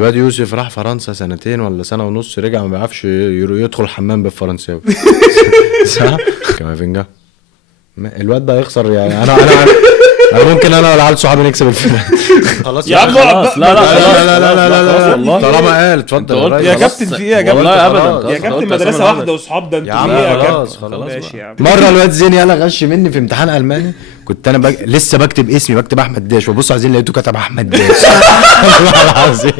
الواد يوسف راح فرنسا سنتين ولا سنة ونص، رجع ما بيعرفش يدخل الحمام بالفرنساوي. صح كامافينجا. الواد ده هيخسر يعني. انا ممكن انا والعيال صحابي نكسب الفيلم. خلاص يا عم خلاص لا لا خلاص لا لا لا لا خلاص لا والله. طالما قال اتفضل انت قلت يا يا ريس. خلاص. كابتن في ايه يا كابتن؟ والله ابدا خلاص. انت يا كابتن قلت مدرسه أسامي واحده الغلط. واصحاب، ده يا انتوا عم في ايه يا خلاص، كابتن؟ خلاص ماشي بقى. يا عم. مرة الواد زين يالا غش مني في امتحان الماني، كنت انا لسه بكتب اسمي، بكتب احمد داش، وبص عايزين لقيته كتب احمد داش. والله العظيم.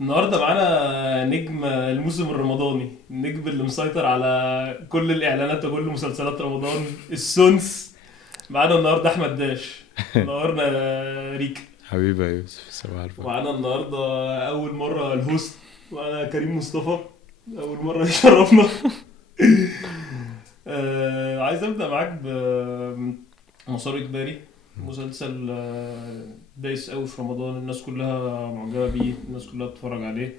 النهارده معانا نجم الموسم الرمضاني، النجم اللي مسيطر على كل الاعلانات وكل مسلسلات رمضان، السونس. معانا النهارده احمد داش، نورنا يا ريك. حبيبي يا يوسف، صباح الفل. ومعانا النهارده اول مره الهوست، معانا كريم مصطفى، اول مره يشرفنا. عايز ابدا معاك بمسار اجباري، مسلسل دايس قوي في رمضان، الناس كلها معجبه بيه، الناس كلها بتتفرج عليه.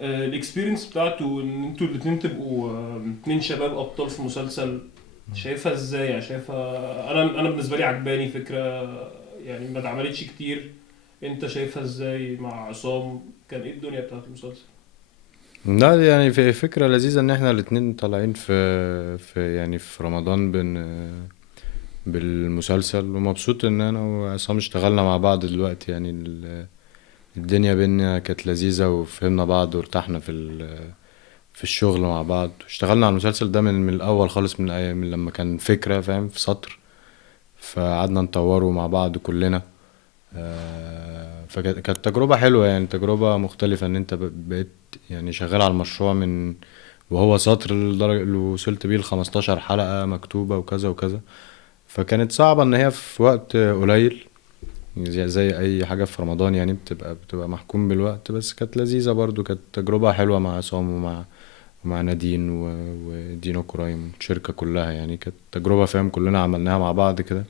الاكسبيرينس بتاعته ان انتوا الاتنين تبقوا اتنين شباب ابطال في مسلسل، شايفها ازاي؟ يعني شايفها، انا بالنسبه لي عجباني فكره يعني ما اتعملتش كتير. انت شايفها ازاي مع عصام؟ كان ايه الدنيا بتاعت المسلسل؟ لا يعني في فكرة لذيذة ان احنا الاتنين طالعين في يعني في رمضان بالمسلسل، ومبسوط ان انا وعصام اشتغلنا مع بعض دلوقتي. يعني الدنيا بينا كانت لذيذة، وفهمنا بعض وارتحنا في الشغل مع بعض. اشتغلنا على المسلسل ده من الاول خالص، من ايام من لما كان فكرة فاهم في سطر، فقعدنا نطوره مع بعض كلنا. فكانت تجربة حلوة، يعني تجربة مختلفة ان انت بقيت يعني شغال على المشروع من وهو سطر لدرجة اللي وصلت بيه ل15 حلقة مكتوبة وكذا وكذا. فكانت صعبة ان هي في وقت قليل، زي اي حاجة في رمضان يعني بتبقى محكوم بالوقت. بس كانت لذيذة برضو، كانت تجربة حلوة مع عصام ومع نادين ودينو كرايم، الشركة كلها. يعني كانت تجربة فاهم كلنا عملناها مع بعض كده،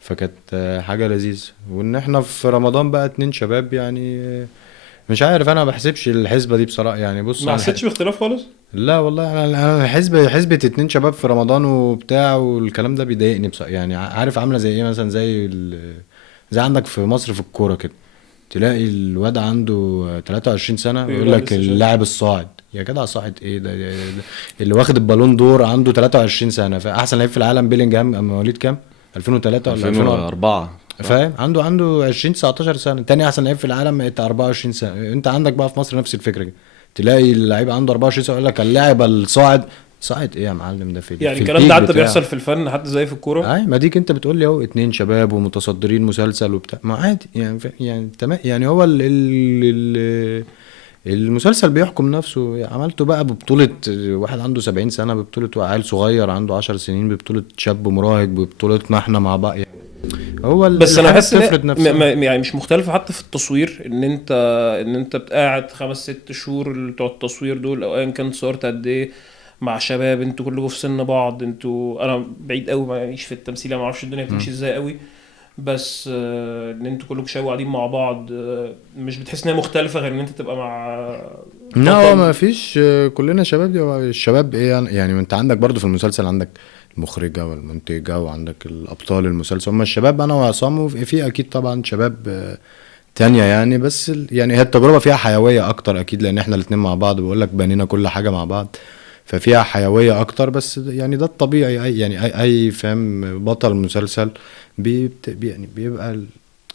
فكانت حاجة لذيذة. وان احنا في رمضان بقى اتنين شباب يعني، مش عارف، انا ما بحسبش الحسبة دي بصراحة. يعني بص ما انا حسيتش باختلاف خالص؟ لا والله، انا حسبة اتنين شباب في رمضان وبتاع والكلام ده بيضايقني بصراحة. يعني عارف عاملة زي ايه؟ مثلا زي عندك في مصر في الكورة كده، تلاقي الواد عنده 23 سنة ويقول لا لك لسه شاب. اللاعب الصاعد. يا جدع صاعد ايه ده اللي واخد البالون دور عنده 23 سنة، فاحسن لعيب في العالم بيلينجهام مواليد كام؟ 2003 ولا 2004؟ 2004 فاهم؟ عنده 20 19 سنه. تاني احسن لعيب في العالم انت 24 سنه. انت عندك بقى في مصر نفس الفكره كده، تلاقي اللعيب عنده 24 سنه يقول لك اللاعب الصاعد. صاعد ايه يا معلم؟ ده يعني في الكلام ده البيك حتى بتاعه. بيحصل في الفن، حتى زي في الكوره. اي ما ديك انت بتقول لي اهو اتنين شباب ومتصدرين مسلسل وبتاع، ما عادي يعني يعني تمام. يعني هو المسلسل بيحكم نفسه. عملته بقى ببطولة واحد عنده 70 سنة، ببطولة عيل صغير عنده 10 سنين، ببطولة شاب مراهق، ببطولة ما احنا مع بعض يعني. هو بس انا الحاجات بحس ان تفرض نفسها. يعني مش مختلفه حتى في التصوير، ان انت بتقعد 5 6 شهور بتوع التصوير دول، او ايا كان صورت قد ايه مع شباب، انتوا كلكم في سن بعض. انا بعيد قوي ماليش في التمثيل، ما اعرفش الدنيا بتمشي ازاي قوي. بس ان انتوا كلكم شباب قاعدين مع بعض، مش بتحس انها مختلفه غير ان انت تبقى مع لا هو ما بطل؟ فيش كلنا شباب دي. هو الشباب ايه يعني ما انت عندك برضو في المسلسل عندك المخرجة والمنتجة وعندك الأبطال المسلسل هم الشباب، أنا وعصام. وفي أكيد طبعا شباب تانية يعني. بس يعني هي التجربة فيها حيوية أكتر أكيد، لأن احنا الاتنين مع بعض بقولك بنينا كل حاجة مع بعض، ففيها حيوية أكتر. بس يعني ده الطبيعي. يعني أي فاهم بطل مسلسل يعني بيبقى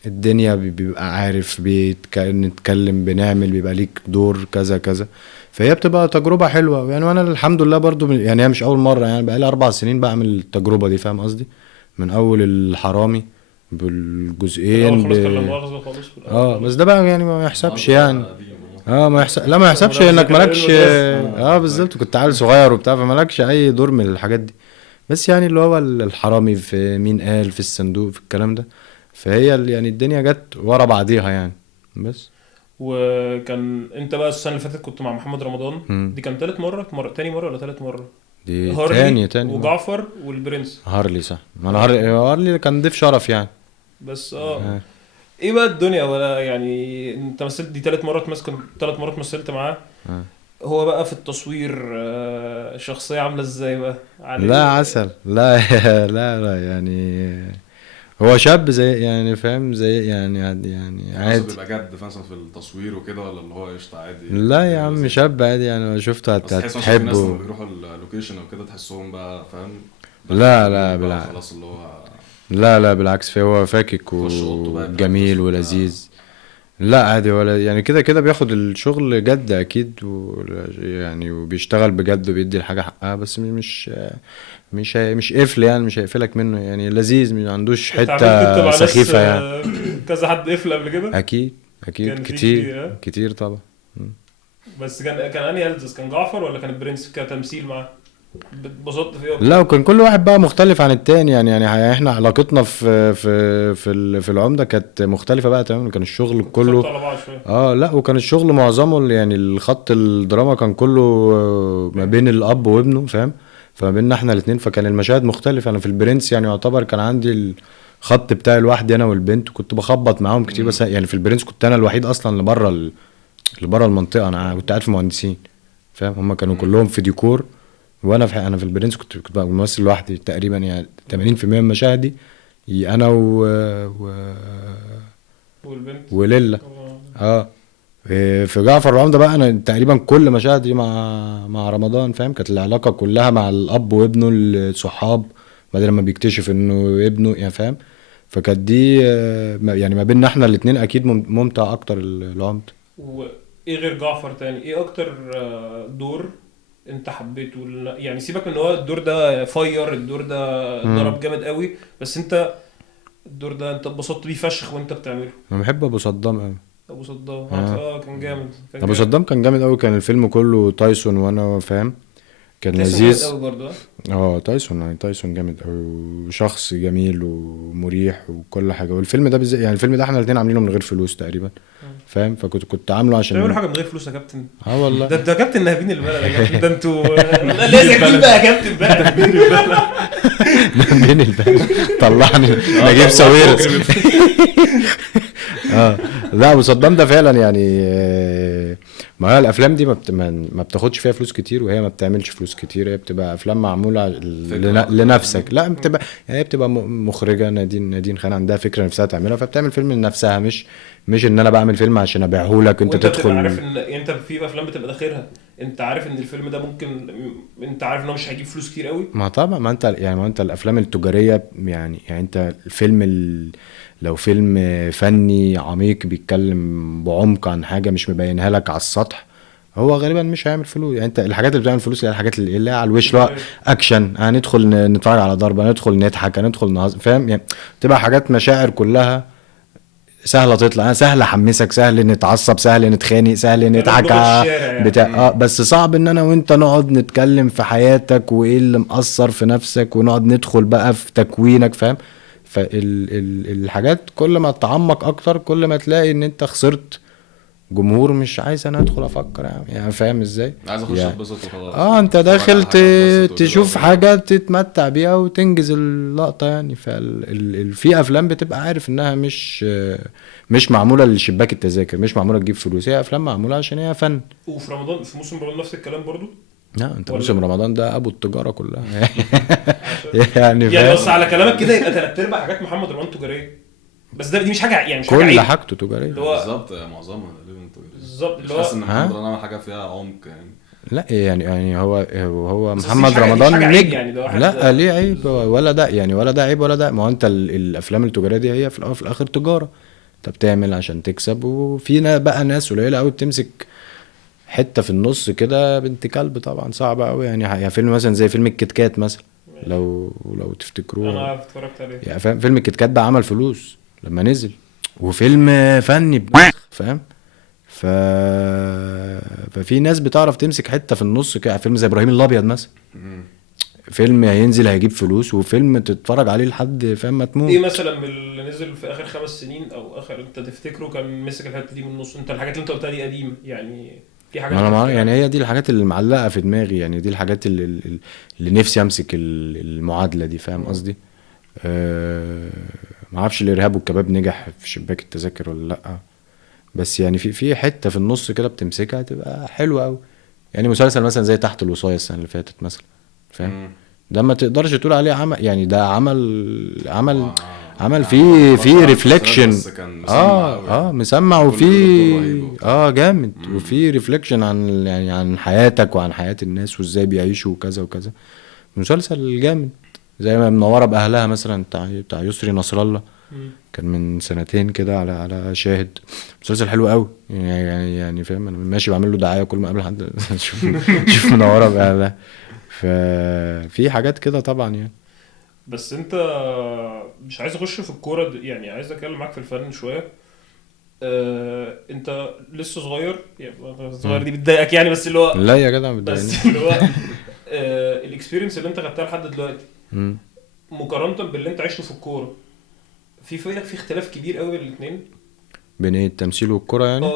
الدنيا بيبقى عارف نتكلم بنعمل، بيبقى ليك دور كذا كذا. فهي بتبقى تجربة حلوة يعني. وانا الحمد لله برضو يعني هي مش اول مرة، يعني بقالي 4 سنين بعمل التجربة دي، فاهم قصدي؟ من اول الحرامي في الاول بالجزئين خالص كان لا مؤاخذه خالص، في الاول بس خالص ده بقى يعني ما يحسبش يعني. ما يحسب، لا ما لا يحسبش مؤاخذه انك كان ايام مالكش. المدرسه. بالظبط، كنت عيل صغير وبتاع، فمالكش اي دور من الحاجات دي. بس يعني اللي هو الحرامي في مين قال في الصندوق في الكلام ده. فهي يعني الدنيا جت ورا بعضيها يعني. بس وكان انت بقى السنه اللي فاتت كنت مع محمد رمضان، مم. دي كان تاني مره ولا تالت مره؟ دي هارلي تاني مرة. وجعفر والبرنس. هارلي صح، ما انا هارلي كان ضيف شرف يعني. بس آه. ايه بقى الدنيا؟ ولا يعني انت مثلت دي تالت مره تمثل، تالت مره مثلت معاه. آه. هو بقى في التصوير شخصية عاملة ازاي بقى لا عليه؟ عسل، لا لا يعني هو شاب زي يعني فاهم زي يعني يعني يعني مثلا عادي. بيبقى جد مثلا في التصوير وكده، ولا اللي هو قشطة عادي لا يا الدنيا عم لذيذة؟ شاب عادي يعني، لو شفته بس تحس مثلا في ناس لما هتحبه. بيروحوا اللوكيشن او كده تحسهم بقى فاهم داخلين في لا المود لا بقى بالعكس، وخلاص، اللي هو لا لا بالعكس، فهو فاكك يخش اوضته بقى يبراكتس وجميل وبتاع. ولذيذ. لا عادي، ولا يعني كده كده بياخد الشغل جد اكيد يعني وبيشتغل بجد وبيدي الحاجة حقها، بس مش قفل يعني، مش هيقفلك منه يعني، لذيذ ما عندوش اتعاملت انت حتة مع ناس سخيفة يعني. كذا حد قفل قبل كده؟ اكيد اكيد كان في كتير كتير ها؟ كتير طبعا. بس كان انهي ألذذ، كان جعفر ولا كان البرنس كتمثيل معاه؟ اتبسطت فيه لا، اكتر؟ وكان كل واحد بقى مختلف عن التاني يعني احنا علاقتنا في العمدة كانت مختلفة بقى تماما، كان الشغل كنت كله. خدتوا على بعض شويه؟ اه لا، وكان الشغل معظمه يعني الخط الدراما كان كله ما بين الاب وابنه فاهم، فما بيننا احنا الاتنين، فكان المشاهد مختلفة. انا في البرنس يعني يعتبر كان عندي الخط بتاعي لوحدي انا والبنت، وكنت بخبط معاهم كتير، بس يعني في البرنس كنت انا الوحيد اصلا اللي بره المنطقة، انا كنت قاعد في مهندسين فاهم، هم كانوا كلهم في ديكور، وانا انا في البرنس كنت بقى ممثل لوحدي تقريبا يعني 80% من مشاهدي انا و... والبنت؟ وليلى. آه. اه في جعفر العمدة بقى انا تقريبا كل مشاهدي مع رمضان فاهم، كانت العلاقة كلها مع الاب وابنه الصحاب، بعدين لما بيكتشف انه ابنه يعني فاهم، فكانت دي يعني ما بيننا احنا الاتنين اكيد ممتع اكتر العمدة. وايه غير جعفر تاني، ايه اكتر دور انت حبيته؟ يعني سيبك من ان هو الدور ده فاير، الدور ده امم ضرب جامد قوي، بس انت الدور ده انت اتبسطت بيه فشخ وانت بتعمله؟ انا بحب ابو صدام قوي. ابو صدام، اه كان جامد، كان ابو جامد. صدام كان جامد قوي، كان الفيلم كله تايسون وانا فاهم، كان تايسون جامد لذيذ. قوي برضه ها؟ اه تايسون يعني تايسون جامد قوي، وشخص جميل ومريح وكل حاجه، والفيلم ده بالذات يعني الفيلم ده احنا الاثنين عاملينه من غير فلوس تقريبا فاهم، كنت عامله بتعملوا عشان حاجه من غير فلوس يا كابتن؟ اه والله. ده انتوا يا كابتن ناهبين البلد يا كابتن، ده انتوا لازم اجيب بقى يا كابتن بقى. من البال طلعني نجيب طلعت ساويرس. مجرم. اه لا، ابو صدام ده فعلا يعني ما هي الافلام دي ما بتاخدش فيها فلوس كتير، وهي ما بتعملش فلوس كتير، هي بتبقى افلام معموله فكرة أكتر لنفسك، يعني. لا بتبقى يعني هي بتبقى مخرجه نادين خان عندها فكره نفسها تعملها، فبتعمل فيلم لنفسها، مش ان انا بعمل فيلم عشان ابيعه لك انت وانت بتبقى تدخل. عارف ان انت في افلام بتبقى داخلها، انت عارف ان الفيلم ده ممكن، انت عارف ان هو مش هيجيب فلوس كتير قوي. ما طبعا، ما انت يعني ما انت الافلام التجاريه يعني انت الفيلم لو فيلم فني عميق بيتكلم بعمق عن حاجه مش مبينها لك على السطح، هو غالبا مش هيعمل فلوس يعني. انت الحاجات اللي بتعمل فلوس هي الحاجات اللي هي على الوش، اللي هو اكشن، هندخل نتفرج على ضربه، ندخل نضحك، هندخل فاهم يعني، تبقى حاجات مشاعر كلها سهله تطلع، سهل احمسك، سهل نتعصب، سهل نتخانق، سهل كلام نضحك لغة الشارع يعني. بتاع بس صعب ان انا وانت نقعد نتكلم في حياتك وايه اللي مأثر في نفسك، ونقعد ندخل بقى في تكوينك فاهم. فالحاجات كل ما تتعمق اكتر كل ما تلاقي ان انت خسرت جمهور مش عايز انا ادخل افكر يعني فاهم ازاي عايز اخش يعني. اتبسط وخلاص، اه انت اتفرج داخل على حاجة اتبسط وكده تشوف وكده. حاجة تتمتع بيها وتنجز اللقطة يعني. في افلام بتبقى عارف انها مش معمولة لشباك التذاكر، مش معمولة تجيب فلوس، هي افلام معمولة عشان هي فن. وفي رمضان، في موسم رمضان نفس الكلام برضو؟ لا انت ولا موسم رمضان ده ابو التجارة كلها عشان يعني يعني بص فاهم، على كلامك كده يبقى تلات ارباع حاجات محمد رمضان تجاريه، بس دي مش حاجه يعني، مش حاجه كل عيب. حاجته تجارية. اللي هو بالظبط معظمها تقريبا تجارية. بالظبط مش اللي حاسس هو، ان محمد ها رمضان عمل حاجة فيها عمق يعني. لا يعني هو بس دي مش محمد حاجه، دي مش حاجه رمضان عيب نجم. يعني، ده واحد لا ليه عيب بالظبط. ولا ده يعني، ولا ده عيب ولا ده، ما هو انت الافلام التجاريه دي هي في الاول وفي الاخر تجاره، انت بتعمل عشان تكسب، وفي بقى ناس قليله قوي بتمسك حته في النص كده بنت كلب، طبعا صعبه قوي يعني فيلم مثلا زي فيلم الكيت كات مثلا، ماشي. لو تفتكروه انا اتفرجت عليه. يعني فاهم، فيلم الكيت كات ده عمل فلوس لما نزل، وفيلم فني فاهم. ف... ففي ناس بتعرف تمسك حته في النص كده، فيلم زي ابراهيم الابيض مثلا، مم. فيلم هينزل هيجيب فلوس، وفيلم تتفرج عليه لحد فاهم ما ايه تموت. مثلا من اللي نزل في اخر 5 سنين او اخر انت تفتكره كان مسك الحته دي من النص؟ انت الحاجات اللي انت قلتها دي قديمه يعني، في حاجات ما انا انت ما يعني فاكرها؟ هي دي الحاجات اللي معلقه في دماغي يعني، دي الحاجات اللي نفسي امسك المعادله دي فاهم قصدي. أه ما اعرفش الارهاب والكباب نجح في شباك التذاكر ولا لا، بس يعني في حته في النص كده بتمسكها تبقى حلوه قوي. يعني مسلسل مثلا زي تحت الوصاية السنة اللي فاتت مثلا، فاهم؟ ده ما تقدرش تقول عليه عمل، يعني ده عمل عمل فيه ريفليكشن. بس كان مسمع قوي يعني. مسمع، الكل بيقول الدور وفي رهيب وبتاع. جامد، وفي ريفليكشن عن يعني عن حياتك وعن حياة الناس وازاي بيعيشوا وكذا وكذا. مسلسل جامد. زي ما منورة بأهلها مثلا بتاع يسري نصر الله، كان من سنتين كده على شاهد. مسلسل حلو قوي يعني فاهم، انا ماشي بعمل له دعايه كل ما اقابل حد شوف منوره بقى. ففي حاجات كده طبعا يعني. بس انت مش عايز اخش في الكوره يعني عايز اتكلم معاك في الفن شويه. انت لسه صغير يعني، صغير دي بتضايقك يعني، بس اللي هو لا يا جدع بتضايقني. بس اللي هو الاكسبيرينس اللي انت خدتها لحد دلوقتي مم. مقارنه باللي انت عشته في الكوره، في فرق، في اختلاف كبير قوي بين الاثنين. بين ايه، التمثيل والكرة يعني؟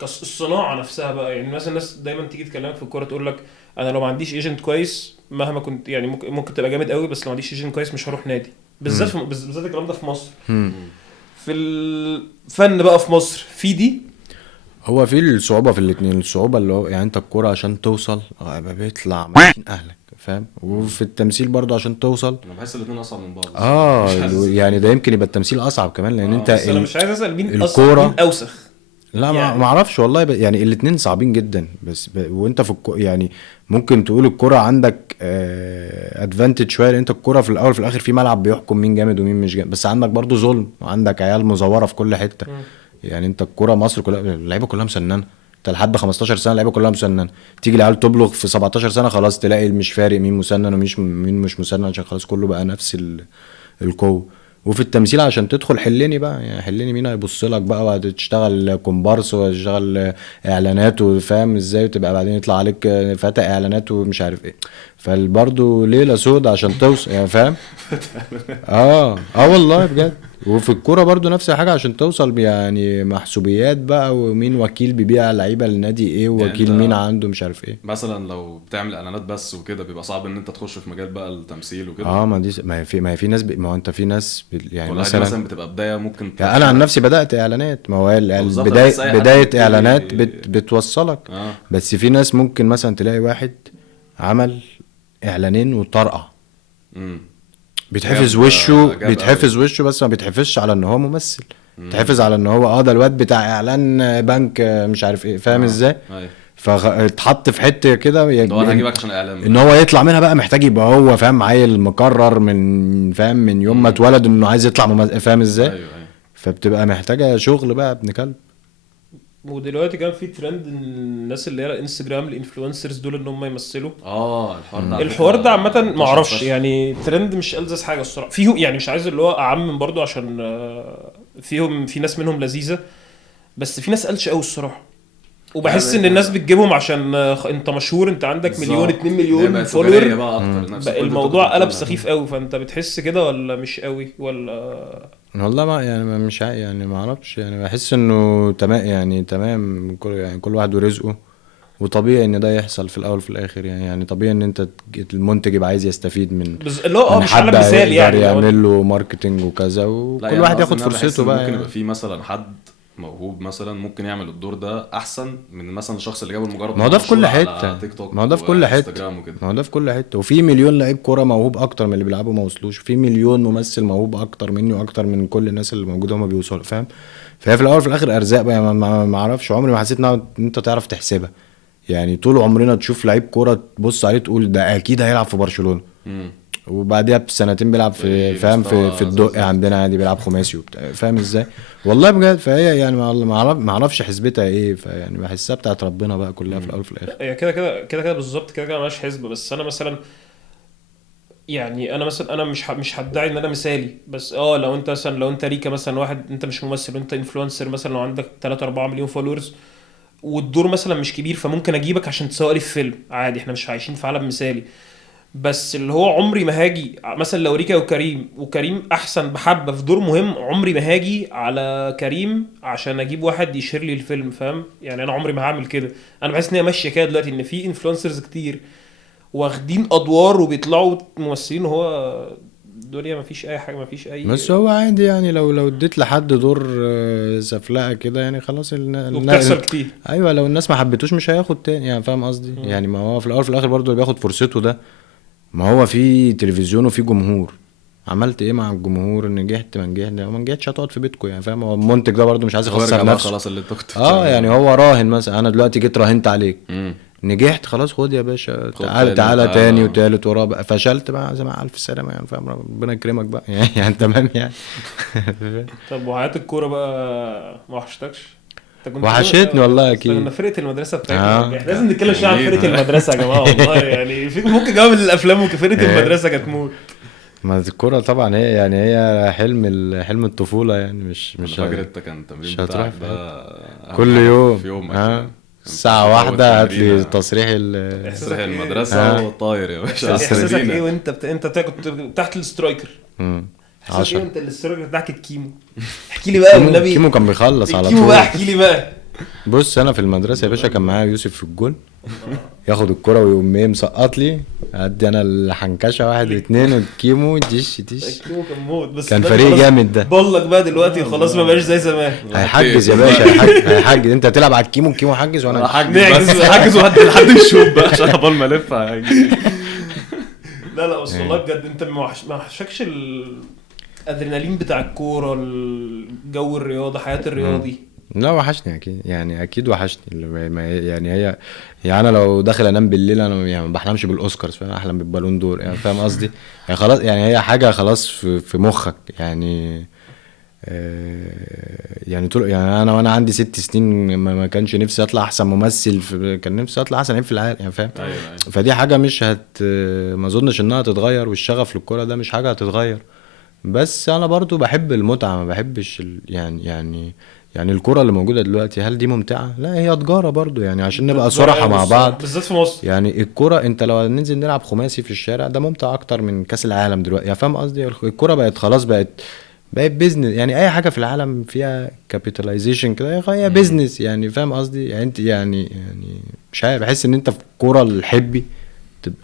كالصناعه نفسها بقى. يعني مثلا الناس دايما تيجي تكلمك في الكوره تقول لك انا لو ما عنديش ايجنت كويس مهما كنت يعني ممكن تبقى جامد قوي، بس لو ما عنديش ايجنت كويس مش هروح نادي. بالذات بالذات الكلام ده في مصر. مم. في الفن بقى في مصر في دي هو في الصعوبة في الاتنين. الصعوبة اللي هو يعني انت الكرة عشان توصل يبقى بيطلع ماشيين اهلك، فاهم؟ وفي التمثيل برضو عشان توصل انا بحس الاثنين اصعب من بعض. مش حاسس يعني ده يمكن يبقى التمثيل اصعب كمان، لان انت بس انا مش عايز اسال مين الكورة مين اوسخ. لا يعني ما اعرفش والله، يعني الاتنين صعبين جدا. وانت في يعني ممكن تقول الكرة عندك ادفانتج شويه، لان انت الكرة في الاول في الاخر في ملعب بيحكم مين جامد ومين مش جامد، بس عندك برضو ظلم وعندك عيال مزوره في كل حته. يعني انت الكرة مصر كلها اللعيبه كلها مسننه، انت لحد 15 سنه اللعيبه كلها مسننه. تيجي العيال تبلغ في 17 سنه خلاص تلاقي مش فارق مين مسنن مين مش مسنن، عشان خلاص كله بقى نفس القوه. وفي التمثيل عشان تدخل حلني بقى، يعني حلني مين هيبص لك بقى، وهتشتغل كومبارس وهتشتغل اعلانات وفاهم ازاي، وتبقى بعدين يطلع عليك فتى اعلانات ومش عارف ايه. فبرضه ليله سودة عشان توصل يعني، فاهم؟ والله بجد. وفي الكوره برضو نفس الحاجه عشان توصل، يعني محسوبيات بقى، ومين وكيل بيبيع لعيبه للنادي ايه، يعني ووكيل مين عنده مش عارف ايه. مثلا لو بتعمل اعلانات بس وكده بيبقى صعب ان انت تخش في مجال بقى التمثيل وكده. ما هي في ناس ما هو انت في ناس يعني ولا مثلا بتبقى بدايه ممكن يعني انا عن نفسي بدات اعلانات، ما هو بالظبط، بدايه بس أي حد بدايه بيبتدي- اعلانات بتوصلك. اه بس في ناس ممكن مثلا تلاقي واحد عمل اعلانين وطرقع، امم بيتحفظ جاب- وشه، جاب بيتحفظ قوي. وشه، بس ما بيتحفظش على ان هو ممثل. بيتحفظ على ان هو ده الواد بتاع اعلان بنك مش عارف ايه، فاهم ازاي؟ ايوه فاتحط في حته كده لو انا يعني هجيبك عشان اعلان ان هو يطلع منها بقى محتاج يبقى هو فاهم عيل مقرر من فاهم من يوم ما اتولد انه عايز يطلع فاهم ازاي؟ ايوه فبتبقى محتاجه شغل بقى ابن كلب. ودلوقتي كان في ترند إن الناس اللي هي الانستجرام الانفلونسرز دول ان هم يمثلوا. الحوار ده على الحوار فكرة ده عامه ما انتشر اعرفش فشخ. يعني ترند مش ألذذ حاجه الصراحه فيهم. يعني مش عايز اللي هو اعمم برضو عشان فيهم في ناس منهم لذيذه، بس في ناس قلش قوي الصراحه. وبحس ان الناس بتجيبهم عشان انت مشهور، انت عندك مليون 2 مليون فولور، بقى اكتر نفس بقى كل الموضوع التوك قلب توك سخيف قوي. فانت بتحس كده ولا مش قوي ولا؟ والله ما يعني مش يعني ما اعرفش، يعني بحس انه تمام، يعني تمام يعني كل واحد ورزقه، وطبيعي ان ده يحصل في الاول في الاخر. يعني طبيعي ان انت المنتج يبقى عايز يستفيد من اللي هو من مش على حد مثال هيقدر يعني يعمل له ماركتنج وكذا، لا وكل يعني واحد أنا ياخد قصدي إن أنا بحس فرصته إن بقى ممكن يعني. يبقى في مثلا حد موهوب مثلا ممكن يعمل الدور ده احسن من مثلا الشخص اللي جابه المجرد ما هو ده في كل مشهور على حته، تيك توك ما هو ده في كل حته، وانستجرام وكده. ما هو ده في كل حته. وفي مليون لعيب كوره موهوب اكتر من اللي بيلعبوا ما وصلوش، في مليون ممثل موهوب اكتر مني واكتر من كل الناس اللي موجوده هم بيوصلوا، فاهم؟ فهي في الاول في الاخر ارزاق بقى. ما اعرفش، عمري ما حسيت ان انت تعرف تحسبها. يعني طول عمرنا تشوف لعيب كوره تبص عليه تقول ده اكيد هيلعب في برشلونه، امم وبعديها بسنتين بيلعب في فاهم مستوى في زي الدق الزفت. عندنا عادي بيلعب خماسي وبتاع، فاهم ازاي؟ والله بجد. فهي يعني ما اعرفش حسبتها ايه، فيعني بحسها بتاعت ربنا بقى كلها في الاول في الاخر. هي كده بالظبط كده مالهاش حسبه. بس انا مثلا يعني انا مثلا انا مش هدعي ان انا مثالي، بس لو انت مثلا لو انت ريكا مثلا واحد انت مش ممثل وانت انفلونسر مثلا، لو عندك 3 4 مليون فولورز والدور مثلا مش كبير، فممكن اجيبك عشان تسوق لي في فيلم عادي. احنا مش عايشين في عالم مثالي. بس اللي هو عمري ما هاجي مثلا لو ريكا وكريم احسن بحبه في دور مهم، عمري ما هاجي على كريم عشان اجيب واحد يشير لي الفيلم، فاهم يعني؟ انا عمري ما هعمل كده. انا بحس ان هي ماشيه كده دلوقتي، ان في انفلونسرز كتير واخدين ادوار وبيطلعوا ممثلين، وهو الدنيا مفيش اي حاجه، مفيش اي بس هو عادي يعني، لو اديت لحد دور زفلقه كده يعني خلاص وبتحصل كتير. ايوه لو الناس ما حبتوش مش هياخد تاني يعني، فاهم قصدي؟ يعني ما هو في الاول في الاخر برضو اللي بياخد فرصته ده، ما هو في تلفزيون وفي جمهور. عملت ايه مع الجمهور؟ نجحت ما نجحتش هتقعد في بيتكم يعني، فاهم؟ هو المنتج ده برضو مش عايز يخسر ورجع بقى نفسه. خلاص اللي انت كنت بتعمله. يعني هو راهن مثلا، انا دلوقتي جيت راهنت عليك، نجحت خلاص خد يا باشا، تعالى تعالى تاني وتالت ورابع. فشلت بقى زي ما الف سلامه يعني، فاهم؟ ربنا يكرمك بقى يعني تمام يعني. طب وحياة الكورة بقى ما وحشتكش؟ انت كنت وحشتني والله اكيد. كنا فرقة المدرسة بتاعتنا يعني لازم نتكلم شوية عن جميل. فرقة المدرسة يا جماعة والله يعني في ممكن جواب الافلام وفرقة المدرسة كانت موت. ما الكورة طبعا هي يعني هي حلم الطفولة يعني، مش فاكر انت كان التمرين بتاعك ده كل يوم في يومك الساعة 1 هات لي تصريح تصريح المدرسة وطاير يا باشا. احساسك ايه وانت انت كنت تحت الاسترايكر؟ احساسك ايه وانت الاسترايكر بتاعك الكيمو؟ احكي لي بقى والنبي. كيمو كان بيخلص على طول. الكيمو بقى احكي لي بقى. بص انا في المدرسة يا باشا كان معايا يوسف في الجول، ياخد الكرة ويقوم مسقط لي، ادي انا الحنكشه 1 2 والكيمو ديش الكيمو كان موت. بس كان فريق جامد ده. بقول لك بقى دلوقتي خلاص ما بقاش زي زمان. هيحجز يا باشا، هيحجز. انت تلعب على الكيمو حجز وانا حجز وحد يشوف بقى عشان قبل ما الف. لا بس والله بجد انت ما وحشكش الادرينالين بتاع الكوره، الجو الرياضه، حياه الرياضي؟ لا وحشني اكيد يعني، اكيد وحشني يعني هي يعني انا لو داخل انام بالليل انا يعني ما بحلمش بالاوسكارز، فاهم؟ احلم بالبالون دور يعني، فاهم قصدي؟ يعني خلاص يعني هي حاجه خلاص في مخك يعني. يعني طول يعني وانا عندي 6 سنين ما كانش نفسي اطلع احسن ممثل كان نفسي اطلع احسن لعيب في العالم يعني، فاهم؟ أيوة. فدي حاجه مش ما اظنش انها تتغير، والشغف للكوره ده مش حاجه هتتغير. بس انا برضو بحب المتعه، ما بحبش يعني الكرة اللي موجودة دلوقتي هل دي ممتعة؟ لا هي تجارة برضو يعني، عشان نبقى صراحة مع بعض بالذات في مصر. يعني الكرة انت لو ننزل نلعب خماسي في الشارع ده ممتع اكتر من كاس العالم دلوقتي يعني، فاهم قصدي؟ الكرة بقت خلاص بقت بيزنس يعني، اي حاجة في العالم فيها كابيتاليزيشن كده هي بيزنس يعني، فاهم قصدي؟ يعني انت يعني مش عارف، بحس ان انت في الكرة الحبي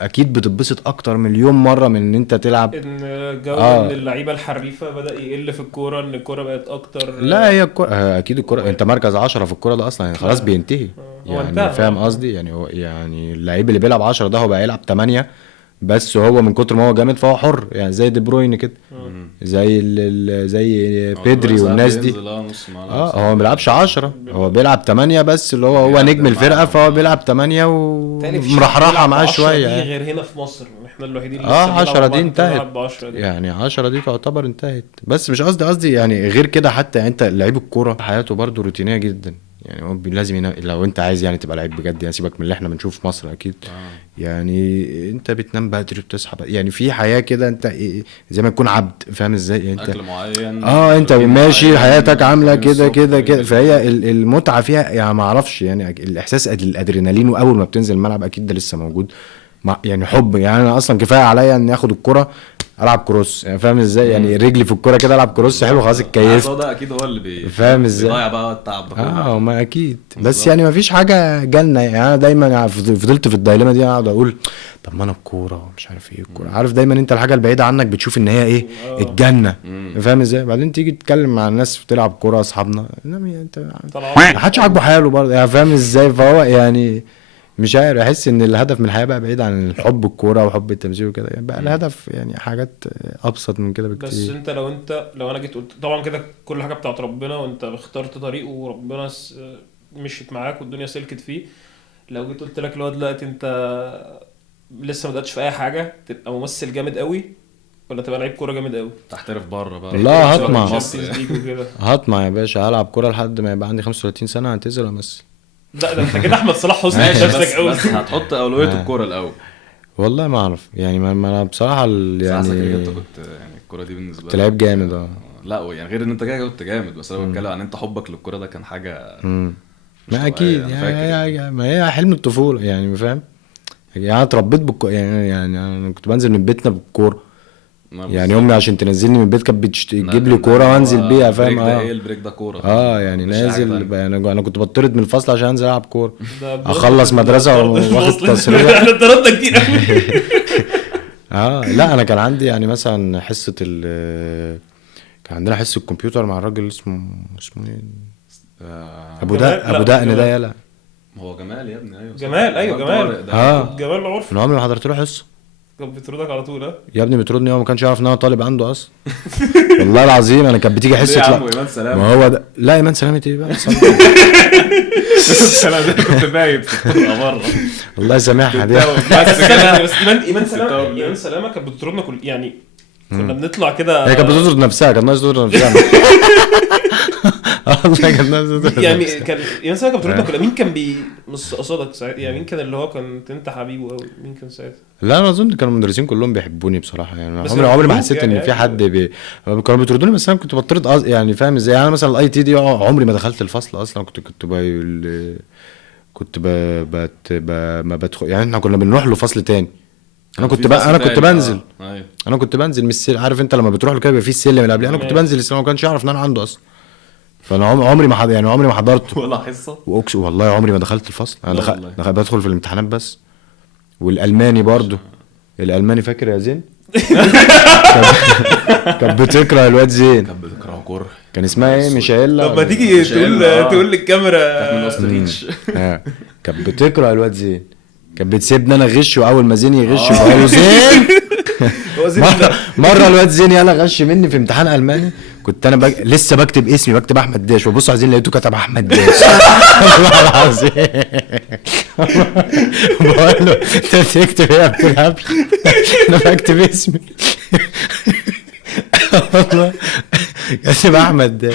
اكيد بتتبسط اكتر مليون مره من ان انت تلعب. ان ان اللعيبه الحريفه بدا يقل في الكوره، ان الكوره بقت اكتر. لا هي الكوره اكيد الكوره انت مركز 10 في الكوره ده اصلا يعني خلاص بينتهي يعني، فاهم قصدي؟ يعني هو يعني اللعيب اللي بيلعب 10 ده هو بقى يلعب 8 بس، هو من كتر ما هو جامد فهو حر يعني، زي دي بروين كده، زي بيدري والناس دي. هو ما بيلعبش 10، هو بيلعب 8 بس، اللي هو نجم الفرقه، فهو بيلعب 8 ومرحرحه معاه شويه يعني. غير هنا في مصر احنا الوحيدين اللي 10 دي انتهت يعني، 10 دي تعتبر انتهت. بس مش قصدي يعني غير كده، حتى يعني انت لعيب الكوره حياته برضو روتينيه جدا يعني، هو لازم لو انت عايز يعني تبقى لعيب بجد يعني، سيبك من اللي احنا بنشوفه في مصر اكيد. يعني انت بتنام بدري بتصحى يعني في حياه كده، انت زي ما تكون عبد، فاهم ازاي؟ انت اكل معين انت ماشي حياتك عامله كده فهي المتعه فيها يعني، ما اعرفش يعني الاحساس الادرينالين واول ما بتنزل الملعب اكيد ده لسه موجود يعني، حب يعني. انا اصلا كفايه عليا اني اخد الكره العب كروس يعني، فاهم ازاي؟ يعني رجلي في الكوره كده العب كروس حلو خلاص اتكيفت. ده اكيد هو اللي فاهم ازاي؟ بيضيع بقى التعب ده ما اكيد. بس يعني ما فيش حاجه جالنا يعني، انا دايما فضلت في الدايلما دي اقعد اقول طب ما انا الكوره مش عارف ايه الكوره، عارف دايما انت الحاجه البعيده عنك بتشوف ان هي ايه الجنه، فاهم ازاي؟ بعدين تيجي تتكلم مع الناس بتلعب كوره اصحابنا، انما انت ما حدش عاجبه حاله برضه يعني، فاهم ازاي؟ فهو يعني مش عارف، احس ان الهدف من الحياه بقى بعيد عن الحب الكوره وحب التمثيل وكده يعني، بقى الهدف يعني حاجات ابسط من كده بكتير. بس انت لو انا جيت قلت طبعا كده كل حاجه بتاعت ربنا، وانت اخترت طريق وربنا مشيت معاك والدنيا سلكت فيه. لو جيت قلت لك لو دلوقتي انت لسه ما بداتش في اي حاجه، تبقى ممثل جامد قوي ولا تبقى لعيب كوره جامد قوي؟ تحترف بره بقى. لا هطمع يا باشا، هلعب كوره لحد ما يبقى عندي 35 سنه هعتزل وامثل. لا ده انت كده احمد صلاح حسني نفسك قوي. بس هتحط اولويه الكوره الاول. والله ما اعرف يعني، ما انا بصراحه يعني انت كنت يعني الكوره دي بالنسبه لك لعيب جامد. لا يعني غير ان انت كده كنت جامد، بس انا بتكلم عن انت حبك للكوره ده كان حاجه ما اكيد يعني ما هي حلم الطفوله يعني، فاهم يعني؟ انا اتربيت يعني انا كنت بنزل من بيتنا بالكوره يعني، امي عشان تنزلني من البيت كانت بتجيب لي كوره وانزل بيها، فاهم؟ البريك ده كوره يعني نازل انا كنت بطرد من الفصل عشان انزل العب كوره، اخلص مدرسه واخد تصريح. احنا طردنا كتير قوي. لا انا كان عندي يعني مثلا حصه كان عندنا حصه الكمبيوتر مع الراجل اسمه ايه، ابو جمال؟ دقن، لا، ابو دقن جمال. ده يلا. هو جمال يا ابني، ايوه جمال، ايوه جمال. جمال العرف انا عمري ما حضرت له حصه كان بيطردك على طول. ها يا ابني، بتردني، هو ما كانش يعرف ان انا طالب عنده اصلا. والله العظيم انا كانت بتيجي حصه يا عم لا ايمان سلام. ما هو ده، لا ايمان سلامه ايه بقى انا كنت بايت في الطرقه بره. الله يسامحها دي. بس كده. بس ايمان سلامه، بتتوب. ايمان سلامه كانت بتطردنا كل يعني، كنا بنطلع كده هي كانت بتطرد نفسها، كانت ناقص تطرد نفسها. والله كانت ناقص تطرد يعني نفسها. كان ايمان سلامه كانت بتطردنا كلنا. مين كان بيمص قصادك ساعتها يعني؟ مين كان اللي هو كنت انت حبيبه قوي؟ مين كان ساعتها؟ لا انا اظن كانوا المدرسين كلهم بيحبوني بصراحه يعني. بس عمري ما بيطردوك حسيت يعني ان في عادي. حد كانوا بيطردوني، بس انا كنت بطرد يعني فاهم ازاي. يعني انا مثلا الاي تي دي عمري ما دخلت الفصل اصلا. كنت ما بدخل يعني. احنا كنا بنروح له فصل تاني. انا كنت بنزل. ايوه انا كنت بنزل من السلم، عارف انت لما بتروح له كده بيبقى في السلم اللي قبليه، انا كنت ماشي. بنزل السلم، ما كانش يعرف ان انا عنده اصلا. فانا عمري ما يعني عمري ما حضرته. ولا حصه. واقسم والله عمري ما دخلت الفصل. انا لا والله. بدخل في الامتحانات بس. والالماني برضو، الالماني فاكر يا زين؟ كانت بتكره الواد زين، كانت بتكره كره. كان اسمها ايه، ميشائيلا طب ما تيجي ميشائيلا، تقول للكاميرا. كانت من اوستريتش. كانت بتكره الواد زين. كانت بتسيبني انا غش، واول ما زين يغش بقول زين. هو زين ده مره الواد زين يلا غش مني في امتحان الماني. كنت انا لسه بكتب اسمي، بكتب احمد داش، وبص على زين لقيته كتب احمد داش. والله العظيم. بقول له انت بتكتب ايه يا ابن الهبل؟ انا بكتب اسمي. والله كاتب احمد داش.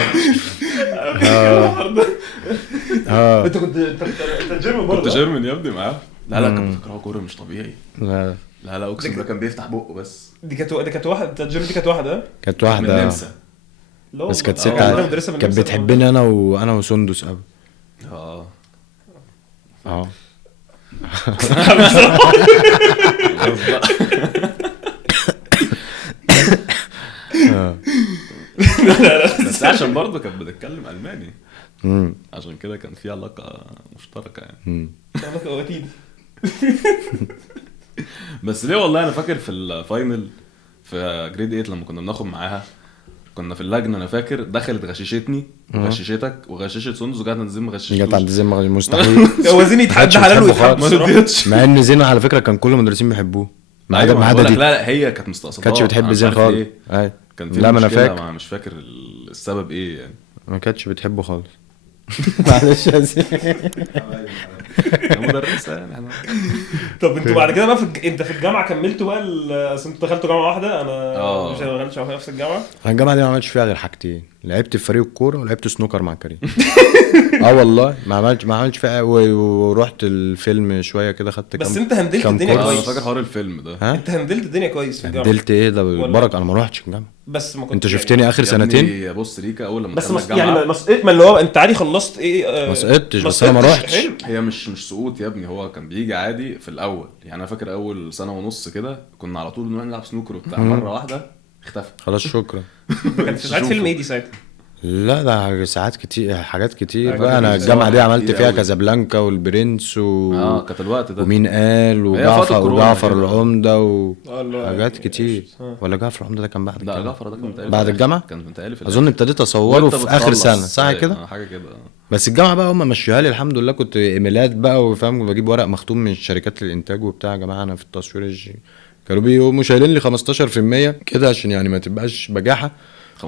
انت كنت جيرمان برضه؟ كنت جيرمن يا ابني معاه. لا كانت بتكره كره مش طبيعي. لا لا اقسم بالله كان بيفتح بقه بس. دي كانت واحده، بتاعت جيرمان دي كانت واحده. كانت من واحده النمسا. لا بس والله. كانت ست والله مدرسة من كانت النمسا. بتحبني انا وسندس قوي. اه اه خلاص بقى. بس عشان برضه كانت بتتكلم الماني، عشان كده كان في علاقه مشتركه يعني. علاقة اكيد. بس ليه والله انا فاكر في الفاينل في جريد 8 لما كنا بناخد معاها، كنا في اللجنه. انا فاكر دخلت غششتني وغششتك وغششت سندس، وقعدنا نزيم جت غششتوش. عند زين مستحيل. هو زين يتحدى حلال ويتحب بصراحة. مع ان زين على فكره كان كل المدرسين بيحبوه ما عدا أيوة، ما بقول عدا لك دي. لا هي كانت مستقصداه. كانتش بتحب أنا مش زين عارف خالص. ليه. اي كان في لا ما انا مشكلة، فاكر مش فاكر السبب ايه يعني. ما كانتش بتحبه خالص. معلش يا زين. مدرسه يعني احنا. طب انتوا بعد كده بقى انت في الجامعة كملتوا بقى اصل انتوا دخلتوا جامعة واحدة، انا مش دخلتش في نفس الجامعة. انا الجامعه دي ما عملتش فيها غير حاجتين، لعبت في فريق الكوره ولعبت سنوكر مع كريم. والله ما عملتش فيها. ورحت الفيلم شويه كده، خدت بس كام. انت هندلت كام الدنيا كورس. انا كويس. فاكر حوار الفيلم ده. ها انت هندلت الدنيا كويس في الجامعة. عدلت ايه ده بالبركه؟ انا ما روحتش الجامعه. بس ما كنت انت شفتني اخر يا سنتين. ابني بص ريكا اول لما بس دخلنا يعني الجامعه ما اللي هو انت عادي خلصت ايه ما سقطتش، بس انا ما سقطتش. روحتش. حلو. هي مش سقوط يا ابني، هو كان بيجي عادي في الاول يعني. انا فاكر اول سنه ونص كده كنا على طول نروح نلعب سنوكر وبتاع، مره واحده اختفى. خلاص شكرا. كانت ساعات فيلم ايه دي ساعتها؟ لا ده ساعات كتير، حاجات كتير حاجات بقى. انا كتير. الجامعه دي عملت كتير فيها أوي. كازابلانكا والبرنس كانت الوقت ده. ومين قال فترة كورونا وجعفر كده. العمده اللي هو حاجات يعني كتير. ها. ولا جعفر العمده ده كان بعد لا الجامعه؟ جعفر ده كان متهيألي بعد في الجامعة؟ الآخر. كان متهيألي في اظن ابتديت اصوره وانت في اخر بتخلص. سنه صح أيوة، كده. حاجه كده. بس الجامعه بقى هم مشيوها لي الحمد لله. كنت ايميلات بقى وفاهم، بجيب ورق مختوم من شركات الانتاج وبتاع. يا جماعه انا في التصوير كانوا بيقوموا شايلين لي 15% كده عشان يعني ما تبقاش بجاحه. 15%